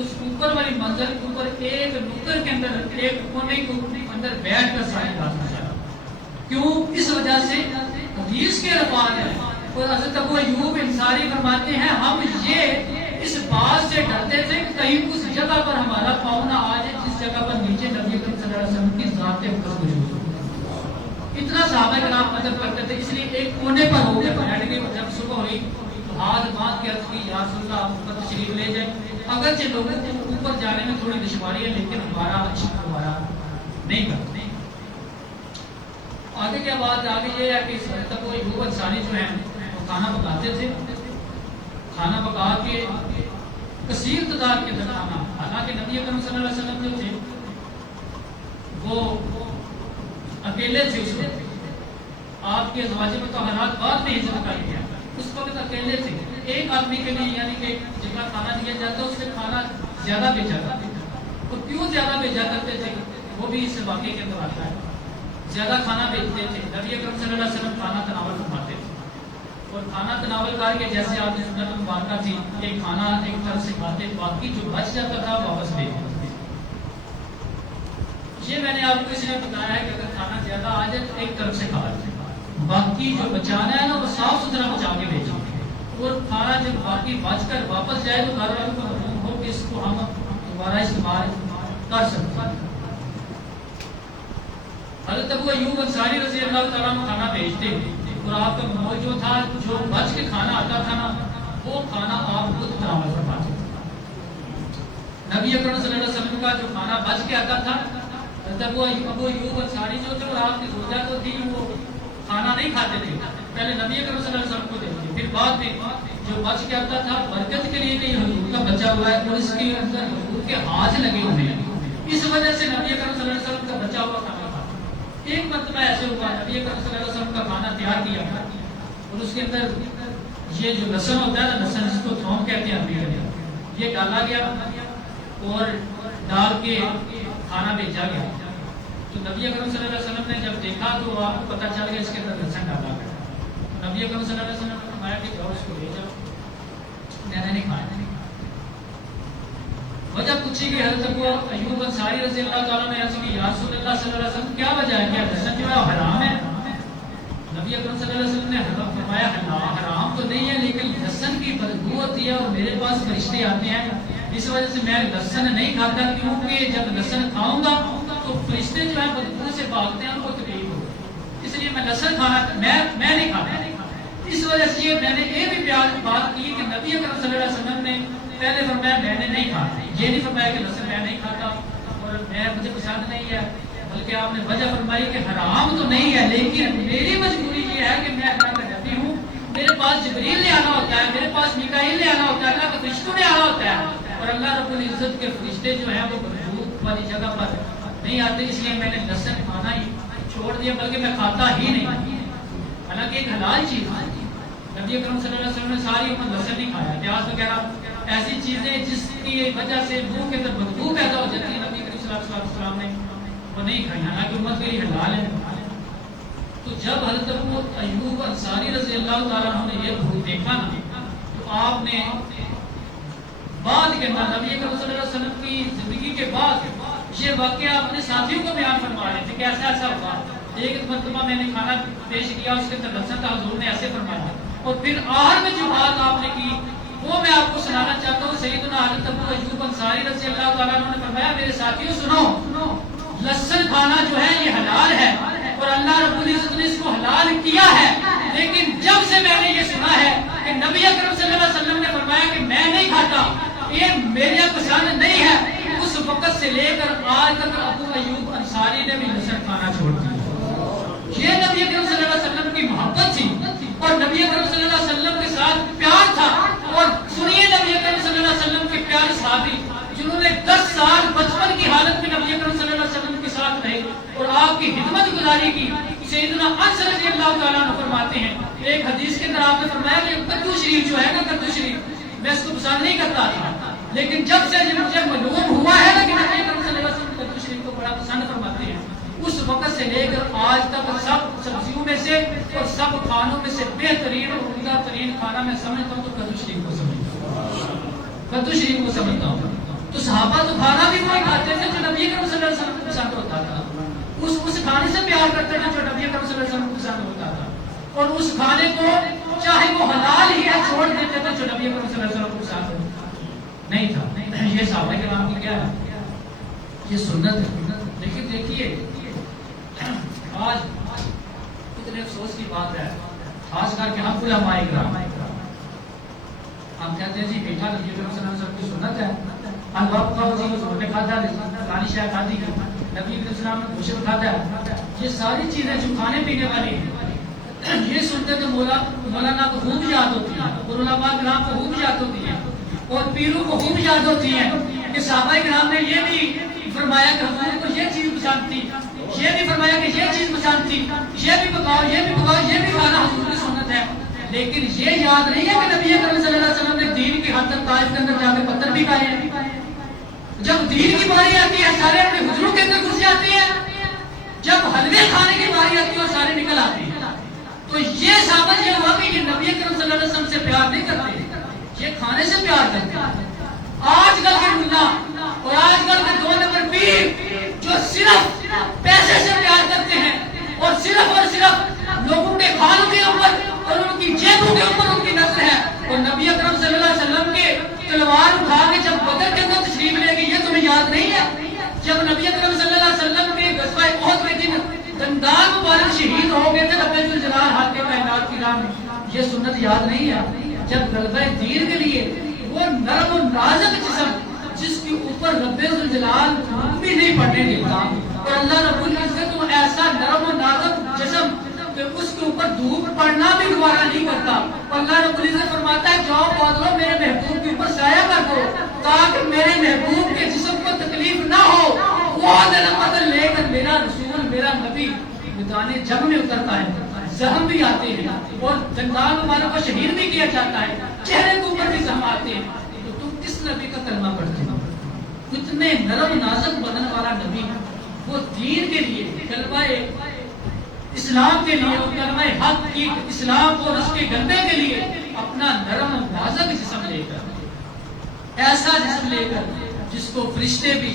اس اوپر والی منزل کے اوپر ایک نکر کے اندر ایک کونے کے اندر بیٹھ کر ساری بات سمجھا۔ کیوں؟ اس وجہ سے حدیث کے الفاظ ہیں اور حضرت ابو ایوب انصاری فرماتے ہیں ہم یہ اس بات سے ڈرتے تھے کہ کہیں اس جگہ پر ہمارا پاؤں نہ آ جائے جس جگہ پر نیچے نبی کریم صلی اللہ علیہ وسلم کی ذات اقدس موجود ہو۔ اتنا صحابہ کرام ادب کرتے تھے، اس لیے ایک کونے پر ہو گئے بیٹھ گئے، جب صبح ہوئی تو ہاتھ باندھ کے عرض کی یا رسول اللہ آپ اوپر تشریف لے جائیں، اگرچہ لوگوں کو اوپر جانے میں تھوڑی دشواری ہے لیکن ہمارا دوبارہ نہیں کرتے۔ آگے کیا بات؟ آگے یہ ہے کہ حضرت ابو ایوب انصاری جو ہیں وہ کھانا پکاتے تھے، کھانا پکا کے کثیر تعداد کے اندر کھانا، حالانکہ نبی اکرم صلی اللہ علیہ وسلم جو تھے وہ اکیلے تھے، اس وقت آپ کے ازواج مطہرات بعد میں ہجرت کر گیا، اس وقت اکیلے تھے، ایک آدمی کے لیے یعنی کہ جتنا کھانا دیا جاتا اس سے کھانا زیادہ بھیجا کرتے تھے، اور کیوں زیادہ بھیجا کرتے تھے وہ بھی اس واقعے کے اندر آتا ہے، زیادہ کھانا بھیجتے تھے، نبی اکرم صلی اللہ علیہ وسلم کھانا تناول فرماتے تھے، اور کھانا تناول کر کے جیسے آپ نے سنت مبارکہ تھی ایک کھانا ایک طرف سے کھاتے، باقی جو بچ جاتا تھا واپس بھیج دیتے تھے۔ یہ میں نے آپ کو اس لیے بتایا ہے کہ اگر کھانا زیادہ آ جائے تو ایک طرف سے کھا لیتے، باقی جو بچانا ہے نا وہ صاف ستھرا بچا کے بھیجیں، اور کھانا جب باقی بچ کر واپس جائے تو گھر والوں کو معلوم ہو کہ اس کو ہم دوبارہ استعمال کر سکتے ہیں۔ حضرت ابو ایوب انصاری رضی اللہ تعالیٰ عنہ کھانا بھیجتے اور آپ کا معمول جو تھا جو بچ کے کھانا آتا تھا نا وہ کھانا آپ خود تناول فرماتے تھے۔ نبی اکرم صلی اللہ علیہ وسلم کا جو کھانا بچ کے آتا تھا، حضرت ابو ایوب انصاری جو تھے اور آپ کی زوجہ جو تھی وہ کھانا نہیں کھاتے تھے، پہلے نبی اکرم صلی اللہ علیہ وسلم کو دیتے، پھر بعد میں جو بچ کے آتا تھا برکت کے لیے کہ حضور کا بچہ ہوا ہے اور اس کے اندر حضور کے ہاتھ لگے ہوئے ہیں، اس وجہ سے نبی اکرم صلی اللہ علیہ وسلم کا بچا ہوا کھانا۔ ایک مرتبہ ایسے ہوا نبی اکرم صلی اللہ علیہ وسلم کا کھانا تیار کیا اور اس کے اندر یہ جو لہسن ہوتا ہے نا، لہسن جس کو تھوم کہتے ہیں عربی میں، یہ ڈالا گیا اور ڈال کے کھانا بھیجا گیا، تو نبی اکرم صلی اللہ علیہ وسلم نے جب دیکھا تو آپ کو پتہ چل گیا اس کے اندر لہسن ڈالا گیا، نبی اکرم صلی اللہ علیہ وسلم نے فرمایا کہ جاؤ اس کو لے جاؤ، میں نے نہیں کھایا۔ وجہ پوچھی کہ حضرت ابو ایوب انصاری رضی اللہ تعالیٰ نے عرض کی یا رسول اللہ صلی اللہ علیہ وسلم کیا وجہ ہے، کیا لہسن جو ہے حرام ہے؟ نبی اکرم صلی اللہ علیہ وسلم نے فرمایا حرام تو نہیں ہے لیکن لہسن کی بدبو ہوتی ہے اور میرے پاس فرشتے آتے ہیں، اس وجہ سے میں لہسن نہیں کھاتا، کیونکہ جب لہسن کھاؤں گا تو فرشتے جو ہیں بدبو سے بھاگتے ہیں، ان کو تکلیف ہوگی، اس لیے میں لہسن کھانا میں نہیں کھاتا۔ اس وجہ سے میں نے یہ بھی بات کی کہ نبی اکرم صلی اللہ علیہ وسلم نے پہلے فرمایا میں نے نہیں کھاتا، یہ نہیں فرمایا کہ لہسن میں نہیں کھاتا اور مجھے پسند نہیں ہے، بلکہ آپ نے وجہ فرمائی کہ حرام تو نہیں ہے لیکن میری مجبوری یہ ہے کہ میں اللہ کا نبی ہوں، میرے پاس جبریل نے آنا ہوتا ہے، میرے پاس میکائیل نے آنا ہوتا ہے، اللہ کے فرشتوں نے آنا ہوتا ہے، اور اللہ رب العزت کے فرشتے جو ہیں وہ بدبو والی جگہ پر نہیں آتے، اس لیے میں نے لہسن کھانا ہی چھوڑ دیا، بلکہ میں کھاتا ہی نہیں، حالانکہ ایک حلال چیز ہے۔ نبی اکرم صلی اللہ علیہ وسلم نے ساری عمر لہسن نہیں کھایا، پیاز وغیرہ ایسی چیزیں جس کی وجہ سے منہ کے اندر بدبو پیدا ہو جاتی ہے، نبی کریم صلی اللہ علیہ وسلم نے وہ نہیں کھائی، حالانکہ امت کے لیے حلال ہے۔ تو جب حضرت ابو ایوب انصاری رضی اللہ تعالیٰ عنہ نے یہ دیکھا نا تو آپ نے بعد کے اندر نبی کریم صلی اللہ علیہ وسلم کی زندگی کے بعد یہ واقعہ اپنے ساتھیوں کو بیان فرما رہے تھے کہ ایسا ایسا ہوا، ایک مرتبہ میں نے کھانا پیش کیا اس کے اندر لہسن تھا، حضور نے ایسے فرمایا، اور پھر آخر میں جو بات آپ نے کی وہ میں آپ کو سنانا چاہتا ہوں۔ سیدنا حضرت ابو ایوب انصاری رضی اللہ تعالیٰ عنہ نے فرمایا میرے ساتھیوں سنو، لہسن کھانا جو ہے یہ حلال ہے اور اللہ رب العزت نے اس کو حلال کیا ہے، لیکن جب سے میں نے یہ سنا ہے کہ نبی اکرم صلی اللہ علیہ وسلم نے فرمایا کہ میں نہیں کھاتا، یہ میرے پسند نہیں ہے، اس وقت سے لے کر آج تک ابو ایوب انصاری نے بھی لہسن کھانا چھوڑ دیا۔ یہ نبی اکرم صلی اللہ علیہ وسلم کی محبت تھی اور نبی اکرم صلی اللہ علیہ وسلم کے ساتھ پیار تھا، اور سنیے نبی اکرم صلی اللہ علیہ وسلم کے پیارے صحابی جنہوں نے 10 سال بچپن کی حالت میں نبی اکرم صلی اللہ علیہ وسلم کے ساتھ رہے اور آپ کی خدمت گزاری کی، سیدنا انس رضی اللہ تعالیٰ عنہ فرماتے ہیں، ایک حدیث کے اندر آپ نے فرمایا کہ کدو شریف جو ہے نا، کدو شریف میں اس کو پسند نہیں کرتا تھا، لیکن جب سے مجھے معلوم ہوا ہے نا کہ نبی کریم صلی اللہ علیہ وسلم کدو شریف کو بڑا پسند فرماتے ہیں، اس وقت سے لے کر آج تک سب سبزیوں میں سے اور سب کھانوں میں سے بہترین اور عمدہ ترین کھانا میں سمجھتا ہوں تو کدو شریف کو سمجھتا ہوں، کدو شریف کو سمجھتا ہوں۔ تو صحابہ تو کھانا بھی وہی کھاتے تھے جو نبی کریم صلی اللہ علیہ وسلم کو پسند ہوتا تھا، اس کھانے سے پیار کرتے تھے جو نبی کریم صلی اللہ علیہ وسلم کو پسند ہوتا تھا، اور اس کھانے کو چاہے وہ حلال ہی ہے چھوڑ دیتے تھے جو نبی کریم صلی اللہ علیہ وسلم کو پسند نہیں تھا۔ یہ صحابہ کرام کی کیا ہے، یہ سنت ہے۔ لیکن دیکھیے آج کتنے افسوس کی بات ہے، خاص کر کے ہم علماء کرام ہم کہتے ہیں جی میٹھا نبی کریم صلی اللہ علیہ وسلم کی سنت ہے، حلوہ کھاؤ جی حضور نے کھاتا ہے، فلانی شے کھاتی ہے، نبی کریم صلی اللہ علیہ وسلم نے گوشت کھاتا ہے، یہ ساری چیزیں جو کھانے پینے والی ہیں یہ سنتے تو مولانا کو خوب یاد ہوتی ہیں، اور علماء کرام کو خوب یاد ہوتی ہیں، اور پیروں کو خوب یاد ہوتی ہیں کہ صحابہ کرام نے یہ بھی فرمایا کہ حضور کو یہ چیز پسند تھی، یہ بھی فرمایا کہ یہ چیز پسند تھی، یہ بھی پکاؤ یہ بھی پکاؤ یہ بھی کھانا حضور کی سنت ہے۔ لیکن یہ یاد نہیں ہے کہ نبی کریم صلی اللہ علیہ وسلم نے دین کی حد تک طائف کے اندر جا کے پتھر بھی کھائے ہیں۔ جب دین کی باری آتی ہے سارے اپنے حجروں کے اندر گھس جاتے ہیں، جب حلوے کھانے کی باری آتی ہے اور سارے نکل آتے ہیں، تو یہ ثابت یہ ہوا کہ یہ نبی کریم صلی اللہ علیہ وسلم سے پیار نہیں کرتے، یہ کھانے سے پیار کرتے ہیں۔ آج کل کے ملا اور آج کل کے 2 نمبر پیر جو صرف پیسے سے پیار کرتے ہیں اور صرف لوگوں کے کھانوں کے اوپر اور ان کی جیبوں کے اوپر ان کی نظر ہے، اور نبی اکرم صلی اللہ علیہ وسلم کے تلوار اٹھا کے جب بدر کے اندر تشریف لے گئی، یہ تمہیں یاد نہیں ہے جب نبی اکرم صلی اللہ علیہ وسلم کے غزوہ احد کے دن دندان مبارک شہید ہو گئے تھے رب ذوالجلال حق کے کائنات کی راہ میں، یہ سنت یاد نہیں ہے؟ جب غلبہ دین کے لیے وہ نرم و نازک جسم جس کے اوپر رب ذوالجلال بھی نہیں پڑنے دیتا، اور اللہ رب العزت کو ایسا نرم و نازک جسم کہ اس کے اوپر دھوپ پڑنا بھی گوارا نہیں کرتا، اللہ رب العزت فرماتا ہے جاؤ بادلوں میرے محبوب کے اوپر سایہ کر دو تاکہ میرے محبوب کے جسم کو تکلیف نہ ہو۔ وہ نرم بدن لے کر میرا رسول میرا نبی میدان جنگ میں اترتا ہے، زخم بھی آتے ہیں اور دندان مبارک کو شہید بھی کیا جاتا ہے، چہرے کے اوپر بھی زخم آتے ہیں، تو تم کس نبی کا کلمہ پڑھتے ہو؟ اتنے نرم نازک بدن والا نبی وہ دین کے لیے کلمہ اسلام کے لیے اور کلمہ حق کی اسلام اور اس کے غلبے کے لیے اپنا نرم نازک جسم لے کر، ایسا جسم لے کر جس کو فرشتے بھی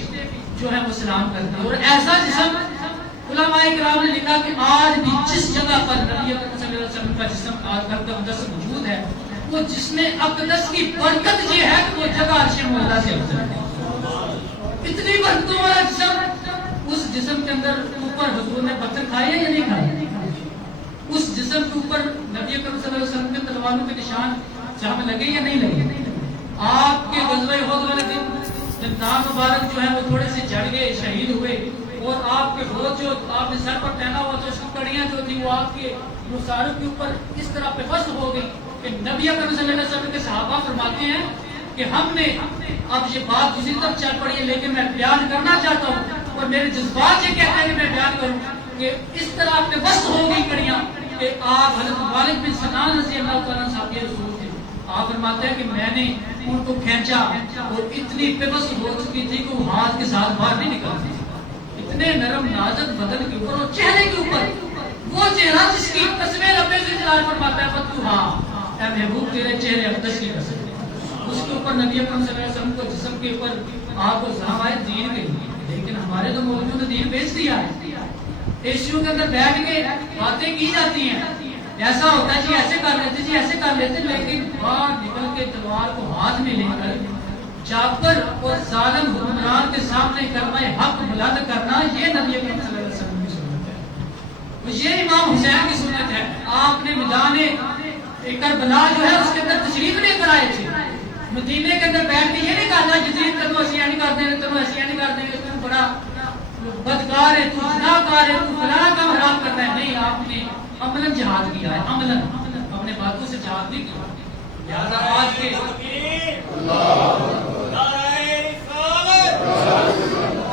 جو ہے وہ سلام کرتے ہیں، اور ایسا جسم علماء کرام نے لکھا کہ آج بھی جس جگہ پر نبی اکرم صلی اللہ علیہ وسلم کا جسم آج اقدس موجود ہے، وہ جسم اقدس کی برکت یہ ہے کہ وہ جگہ عرش مولا سے افضل ہے۔ اتنی برکتوں والا جسم، اس جسم کے اندر اوپر حضور نے پتھر کھائے یا نہیں کھائے؟ اس جسم کے اوپر نبی اکرم صلی اللہ علیہ وسلم کے تلواروں کے نشان جہاں لگے یا نہیں لگے؟ آپ کے غزوہ احد والے دن دندان مبارک جو ہے وہ تھوڑے سے جڑ گئے، شہید ہوئے، اور آپ کے روز جو آپ نے سر پر پہنا ہوا تو اس کی کڑیاں جو تھی وہ آپ کے رخساروں کے اوپر اس طرح پہ فست ہو گئی کہ نبی اکرم صلی اللہ علیہ وسلم کے صحابہ فرماتے ہیں کہ ہم نے اب یہ بات دوسری طرف چل پڑی ہے لیکن میں بیان کرنا چاہتا ہوں اور میرے جذبات یہ کہتے ہیں کہ میں بیان کروں کہ اس طرح آپ نے وسط ہو گئی کڑیاں کہ آپ حضرت والد بن سنان رضی اللہ تعالیٰ صاحب رسول تھے، آپ فرماتے ہیں کہ میں نے ان کو کھینچا اور اتنی پیوست ہو چکی تھی کہ وہ ہاتھ کے ساتھ باہر نہیں نکلتی تھی، اتنے نرم نازک بدن کے اوپر اور چہرے کے اوپر وہ چہرہ جس کی قسمیں رب ذوالجلال فرماتا ہے فتوحا، اے محبوب تیرے چہرے اقدس کی قسم، اس کے اوپر نبی اکرم صلی اللہ علیہ وسلم کو جسم کے اوپر آپ کو زہم آئے دین کے لیے، لیکن ہمارے تو موجود دین بیچ دیا ہے، ایشیوں کے اندر بیٹھ کے باتیں کی جاتی ہیں، ایسا ہوتا ہے جی ایسے کر لیتے جی ایسے کر لیتے، لیکن باہر نکل کے تلوار کو ہاتھ میں لے کر جابر اور ظالم حکمران کے سامنے کلمہ حق بلند کرنا یہ نبی اکرم صلی اللہ علیہ وسلم کی سنت ہے، یہ امام حسین کی سنت ہے۔ آپ نے میدان کربلا جو ہے اس کے اندر تشریف لے کر آئے تھے، مدینے کے اندر بیٹھ کے یہ نہیں کہا یزید تینوں ایسا نہیں کر دیں گے، تینوں ایسا نہیں کر دیں گے، تم بڑا بدکار ہے، تو زناکار ہے، تو فلاں کام حرام کرتا ہے، نہیں، آپ نے عملاً جہاد کیا ہے، عملاً اپنے باتوں سے جہاد نہیں کیا۔ لہٰذا آج کے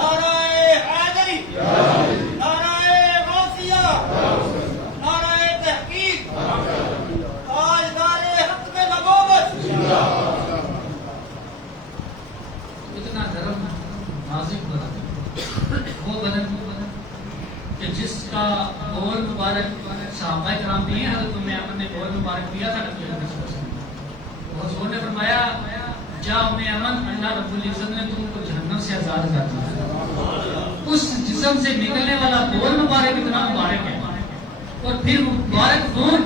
نعرہ حیدری، نعرہ غوثیہ وہ بدن کہ جس کا بول مبارک صحابہ کرام بھی ہیں، حضرت ام ایمن نے بول مبارک دیا تھا نبی اکرم صلی اللہ علیہ وسلم کو۔ حضور نے فرمایا جا ام ایمن، اللہ رب العزت نے تم کو جہنم سے آزاد کر دیا۔ اس جسم سے نکلنے والا بول مبارک اتنا مبارک ہے، اور پھر مبارک خون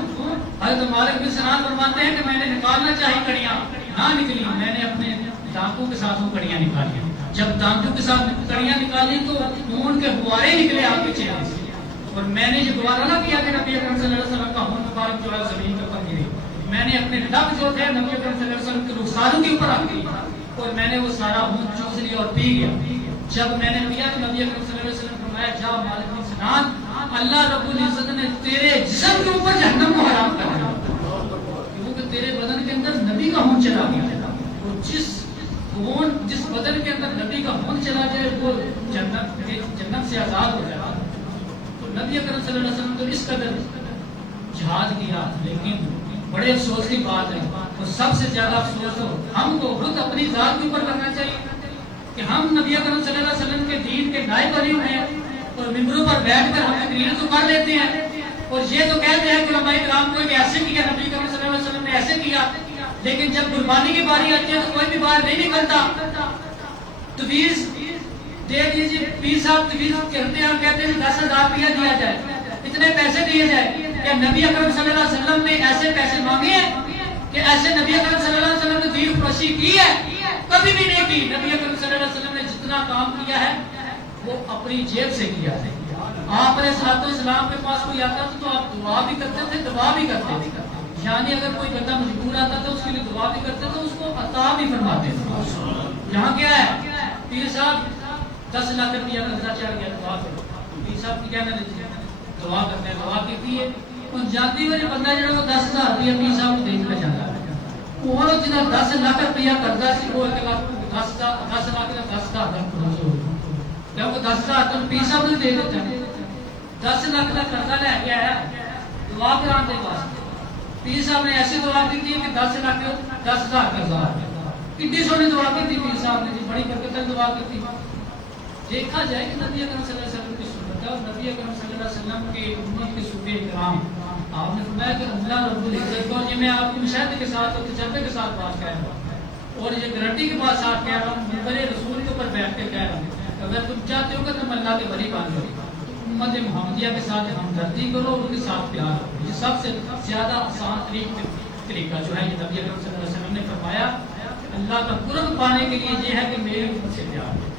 حضرت مالک بن سنان فرماتے ہیں کہ میں نے نکالنا چاہی کڑیاں، نہ نکلی، میں نے اپنے دانتوں کے ساتھ وہ کڑیاں نکالی۔ جب دانتوں کے ساتھ کڑیاں نکالی تو خون کے فوارے نکلے آپ کے چہرے سے، اور میں نے یہ گوارا نہ کیا کہ نبی اکرم صلی اللہ علیہ وسلم کا خون مبارک جو ہے زمین کے اوپر گرے، میں نے اپنے لب جو تھے نبی اکرم صلی اللہ علیہ وسلم کے رخساروں کے اوپر رکھ دیا، اور میں نے وہ سارا خون چوس لیا اور پی گیا۔ جب میں نے پیا تو نبی اکرم صلی اللہ علیہ وسلم فرمایا جا مالک بن سنان، اللہ رب العزت نے تیرے جسم کے اوپر جہنم کو حرام کر دیا، کیونکہ تیرے بدن کے اندر نبی کا خون چلا گیا، اور جس بدن کے اندر نبی کا خون چلا جائے وہ جنت سے آزاد ہو جائے۔ تو نبی اکرم صلی اللہ علیہ وسلم تو اس قدر جہاد کیا، لیکن بڑے افسوس کی بات ہے، اور سب سے زیادہ افسوس تو ہم کو خود اپنی ذات کے اوپر کرنا چاہیے کہ ہم نبی اکرم صلی اللہ علیہ وسلم کے دین کے نائب بنے ہوئے ہیں، اور ممبروں پر بیٹھ کر ہم تقریر تو کر لیتے ہیں، اور یہ تو کہتے ہیں کہ علماء کرام کو ایسے کیا، نبی اکرم صلی اللہ علیہ وسلم نے ایسے کیا، لیکن جب قربانی کی باری آتی ہے تو کوئی بھی باہر نہیں نکلتا۔ تویز دے دیجیے، پیر صاحب تویز کرتے ہیں، ہم کہتے ہیں 10,000 روپیہ دیا جائے، اتنے پیسے دیے جائے۔ کہ نبی اکرم صلی اللہ علیہ وسلم نے ایسے پیسے مانگے ہیں کہ ایسے نبی اکرم صلی اللہ علیہ وسلم نے دین فروشی کی ہے؟ کبھی بھی نہیں کی۔ نبی اکرم صلی اللہ علیہ وسلم نے جتنا کام کیا ہے وہ اپنی جیب سے کیا ہے۔ آپ علیہ الصلوۃ والسلام کے پاس کوئی آتا تھا تو آپ دعا بھی کرتے تھے، دعا بھی کرتے تھے، یعنی اگر کوئی بندہ مجبور آتا تھا اس کے لیے دعا بھی کرتے تھے، اس کو عطا بھی فرماتے تھے۔ یہاں کیا ہے، پیر صاحب 10 لاکھ روپیہ قرضہ چڑھ گیا، دعا کرو، پیر صاحب کی کہنا دیتے ہیں دعا کرتے ہیں، دعا کی ہے اور جاتی ہوئی بندہ جڑا وہ 10,000 روپیہ پیر صاحب کو دے کے جاتا ہے، وہ جنہ 10 لاکھ روپیہ قرضہ سی وہ 1 لاکھ 10 لاکھ کا 10,000 قرض ہو گیا، کیونکہ 10,000 تو پیر صاحب نے دے دیتا ہے۔ 10 لاکھ کا قرضہ لے کے آیا دعا کرانے کے واسطے، پیر صاحب نے ایسی دعا کی تھی کہ 10 لاکھ 10,000 قرضہ آ گیا۔ کتنی سونی دعا کی تھی پیر صاحب نے جی، بڑی برکت دعا کی تھی۔ دیکھا جائے کہ نبی اکرم صلی اللہ علیہ وسلم کی سنت ہے، اور نبی اکرم صلی اللہ علیہ وسلم کے امت کے صوبے کرام، آپ نے فرمایا کہ اللہ رب العزت کو، یہ میں آپ کی مشاہدے کے ساتھ اور تجربے کے ساتھ بات کہہ رہا ہوں، اور یہ گارنٹی کے بعد ساتھ کہہ رہا ہوں، منبر رسول کے اوپر بیٹھ کے کہہ رہا ہوں، اگر تم چاہتے ہو کہ تم اللہ کے ولی بن جاؤ، امت محمدیہ کے ساتھ ہمدردی کرو، ان کے ساتھ پیار کرو۔ یہ سب سے زیادہ آسان طریقہ جو ہے یہ نبی اکرم صلی اللہ علیہ وسلم نے فرمایا، اللہ کا قرب پانے کے لیے یہ ہے کہ میرے امت سے پیار کرو۔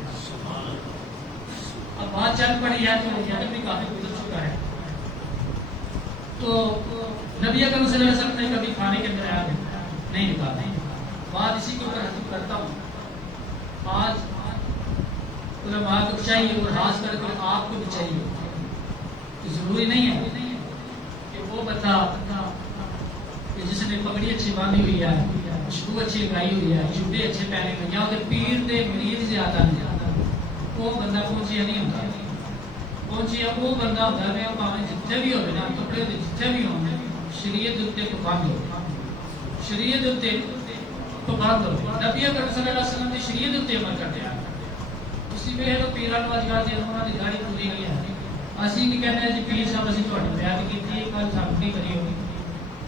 اب بات چل پڑی ہے تو وقت بھی کافی گزر چکا ہے، تو نبی اکرم صلی اللہ علیہ وسلم نے کبھی کھانے کے اندر آیا نہیں نکالا۔ بات اسی کے اوپر حضرت کرتا ہوں، آج علماء کو چاہیے اور خاص کر کے آپ کو بھی چاہیے کہ ضروری نہیں ہے کہ وہ بتا کہ جس نے پگڑی اچھی باندھی ہوئی ہے، خوشبو اچھی لگائی ہوئی ہے، جوتے اچھے پہنے ہوئے ہیں، پیر دے مرید سے آتا نہیں آتا، وہ بندہ پہنچیا نہیں ہوتا، پہنچیا وہ بندہ ہوتا ہے پاویں جتنے بھی ہوئے نا کپڑے جتنے بھی ہوں شریعت اتنے پابند ہو، شریعت اتنے پابند ہو۔ نبی اکرم صلی اللہ علیہ وسلم کی شریعت اتنے عمل کرتے ہیں، اسی وجہ تو پیران والی بات ہے انہوں نے داڑھی پوری نہیں ہے، اسی نہیں کہتے ہیں جی پیر صاحب اسی تھوڑی بیعت کی تھی، کل سب کی کری ہوگی،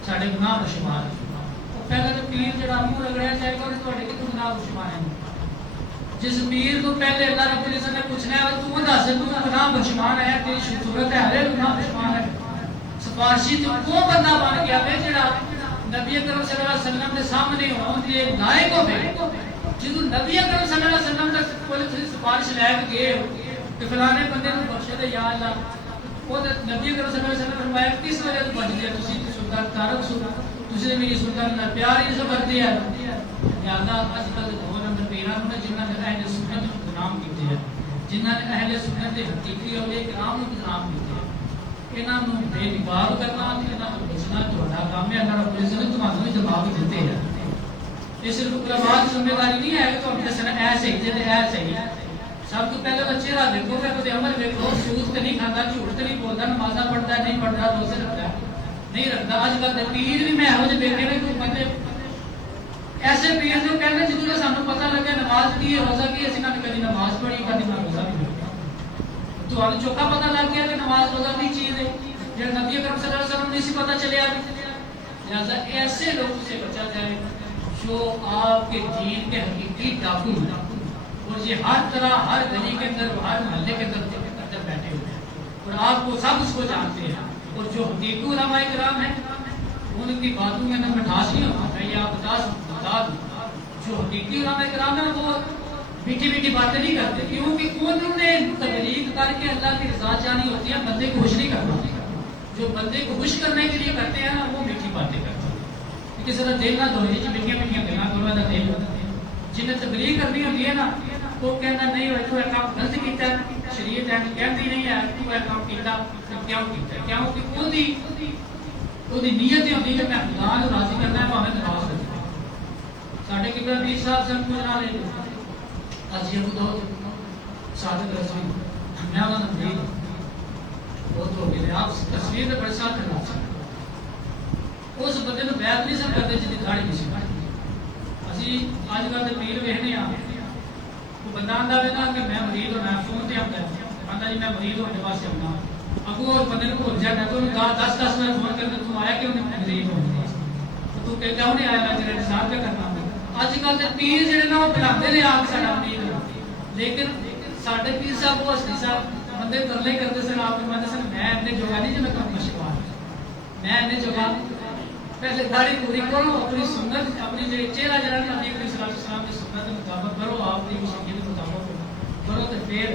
سارے گناہ شمار ہے۔ پہلے تو پیر جڑا منہ رگڑیا جائے گا تھوڑے کتنے گناہ شمار ہیں، جس پیر کو پہلے اللہ رب العزت نے پوچھنا ہے تو دس تو گناہ بخشمان ہے، تیری صورت ہے ہر گناہ بخشمان ہے، سفارشی تو وہ بندہ بن گیا ہے جڑا نبی اکرم صلی اللہ علیہ وسلم کے سامنے ہون دے لائق ہوے، جدوں نبی اکرم صلی اللہ علیہ وسلم تک کوئی سفارش لے کے گئے کہ فلانے بندے کو بخش دے یا اللہ، وہ نبی اکرم صلی اللہ علیہ وسلم نے فرمایا کس وجہ سے بچ گیا، تسی سلطان تارک سو تسی میری سلطان نال پیار ہی سب کرتے ہیں، یا اللہ اج کل دو نمبر پیران نے جنہاں نے اہل سنت کو گنام کیتے ہیں، جنہاں نے اہل سنت کے حقیقی اولیاء کرام کو گنام کیتے ہیں، انہاں نوں بے نقاب کرنا تے انہاں تو بچنا تہاڈا کام ہے، اللہ رب العزت نے تمہاروں جواب دیتے ہیں۔ یہ صرف علماء کی ذمہ داری نہیں ہے کہ تم دسنا اے صحیح تے اے صحیح، سب تو پہلے بچے را دیکھو کہ کوئی عمل دیکھو، سود تے نہیں کھاتا، جھوٹ تے نہیں بولتا، نمازاں پڑھتا ہے نہیں پڑھتا، روزے رکھتا ہے نہیں رکھتا۔ اج کل دے پیر بھی میں ہو جے دیکھے نے کوئی بندے ایسے پیر جو کہتے ہیں جدوں سانوں پتہ لگا نماز کی ہے روزہ کی ہے، اسی نے کبھی نماز پڑھی کبھی روزہ نہیں پڑھا، تو آپ چوکا پتہ لگ گیا کہ نماز روزہ کی چیز ہے، یا نبی اکرم صلی اللہ علیہ وسلم نہیں سی پتہ چلے آج۔ لہٰذا ایسے لوگوں سے بچا جائے جو آپ کے دین کے حقیقی ڈاکو ہیں، اور یہ ہر طرح ہر گلی کے اندر ہر محلے کے اندر بیٹھے ہوئے ہیں، اور آپ کو سب اس کو جانتے ہیں، اور جو حقیقی علماء کرام ہیں ان کی باتوں کے اندر مٹھاس نہیں ہوتا ہے۔ یہ آپ بتا دوں جو حقیقی علماء کرام ہیں وہ میٹھی میٹھی باتیں نہیں کرتے، کیونکہ انہوں نے تبلیغ کر کے اللہ کی رضا چاہنی ہوتی ہے، بندے کو خوش نہیں کرنا۔ جو بندے کو خوش کرنے کے لیے کرتے ہیں نا وہ میٹھی باتیں کرتے ہیں، کسی طرح دل نہ دھوئے جی میٹھیاں میٹھیاں گلاں دونوں کا دل جنہیں تبلیغ کرنی ہوتی ہے نا وہ کہنا نہیں ہوئے تو کام غلط کیتا ہے، شریعت ہے کہتی نہیں ہے تو کام کیتا کیوں کیتا ہے، کیونکہ وہ نیت ہوتی ہے کہ میں خدا کو راضی کرنا ہے ہمیں نماز کرنا ہے۔ ساڈے قبلہ پیر صاحب سن کو جنا لے اجی ابو داؤد صادق رسول میں انہوں نے مرید بہت ہو گئے، آپ تصویر میں بڑے ساتھ کرنا چاہتے اس بندے کو بیعت نہیں سن کرتے جن کی داڑھی نہیں سی اسی اج کل کے پیر ویکھنے آ وہ بندہ آتا ہے نا کہ میں مرید ہونا فون سے آتا ہے آتا جی میں مرید ہونے واسطے آنا اگو اور بندے کو بھول جاتا تو 10 منٹ فون کر کے تم آیا کیوں نہیں مرید ہونے واسطے تو کہ کیوں نہیں آیا میں تیرا انتظار پہ کرنا اج کل کے پیر جڑے نا وہ بلاتے نے آپ ساڈا مرید لیکن ساڈے پیر صاحب وہ اصلی صاحب بندے ترلے کرتے سن آپ میں سن میں اپنے جگہ نہیں جو میں کرنا شکوا میں اپنے جگہ پہلے داڑھی پوری کرو اپنی سنت اپنی جو چہرہ جڑا نا نبی علیہ السلام کی سنت کے مطابق کرو آپ کی شریعت کے مطابق کرو تو پھر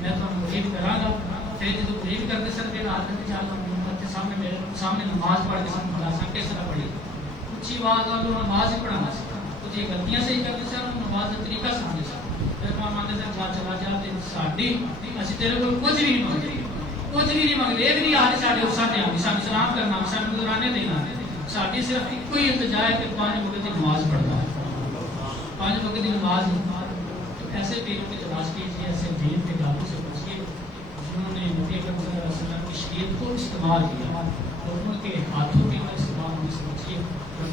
میں تو مرید کراں گا پھر جو مرید کرتے سن پھر آدمی چال امت کے سامنے میرے سامنے نماز پڑھ کے سن بلا سن کس طرح پڑھی اونچی آواز والوں نماز ہی پڑھانا سکھا تو یہ غلطیاں صحیح کرتے سن نماز کا طریقہ سمجھے سن پھر ماں مانتے سن جا چلا جا ساڈی اسی تیرے کو کچھ بھی نہیں منگتے کچھ بھی نہیں منگتے ایک نہیں آج ساڈے اس ساڈے آ سانو سلام کرنا سانو گزرانے دینا ساری صرف ایک ہی التجا ہے کہ 5 وقت کی نماز پڑھنا ہے 5 وقت کی نماز تو ایسے پیروں کی تلاش کیجیے ایسے دین کے دعووں سے پوچھیے جنہوں نے نبی اکرم صلی اللہ علیہ وسلم کی شریعت کو استعمال کیا اور ان کے ہاتھوں کے استعمال ہونے سے پوچھیے اور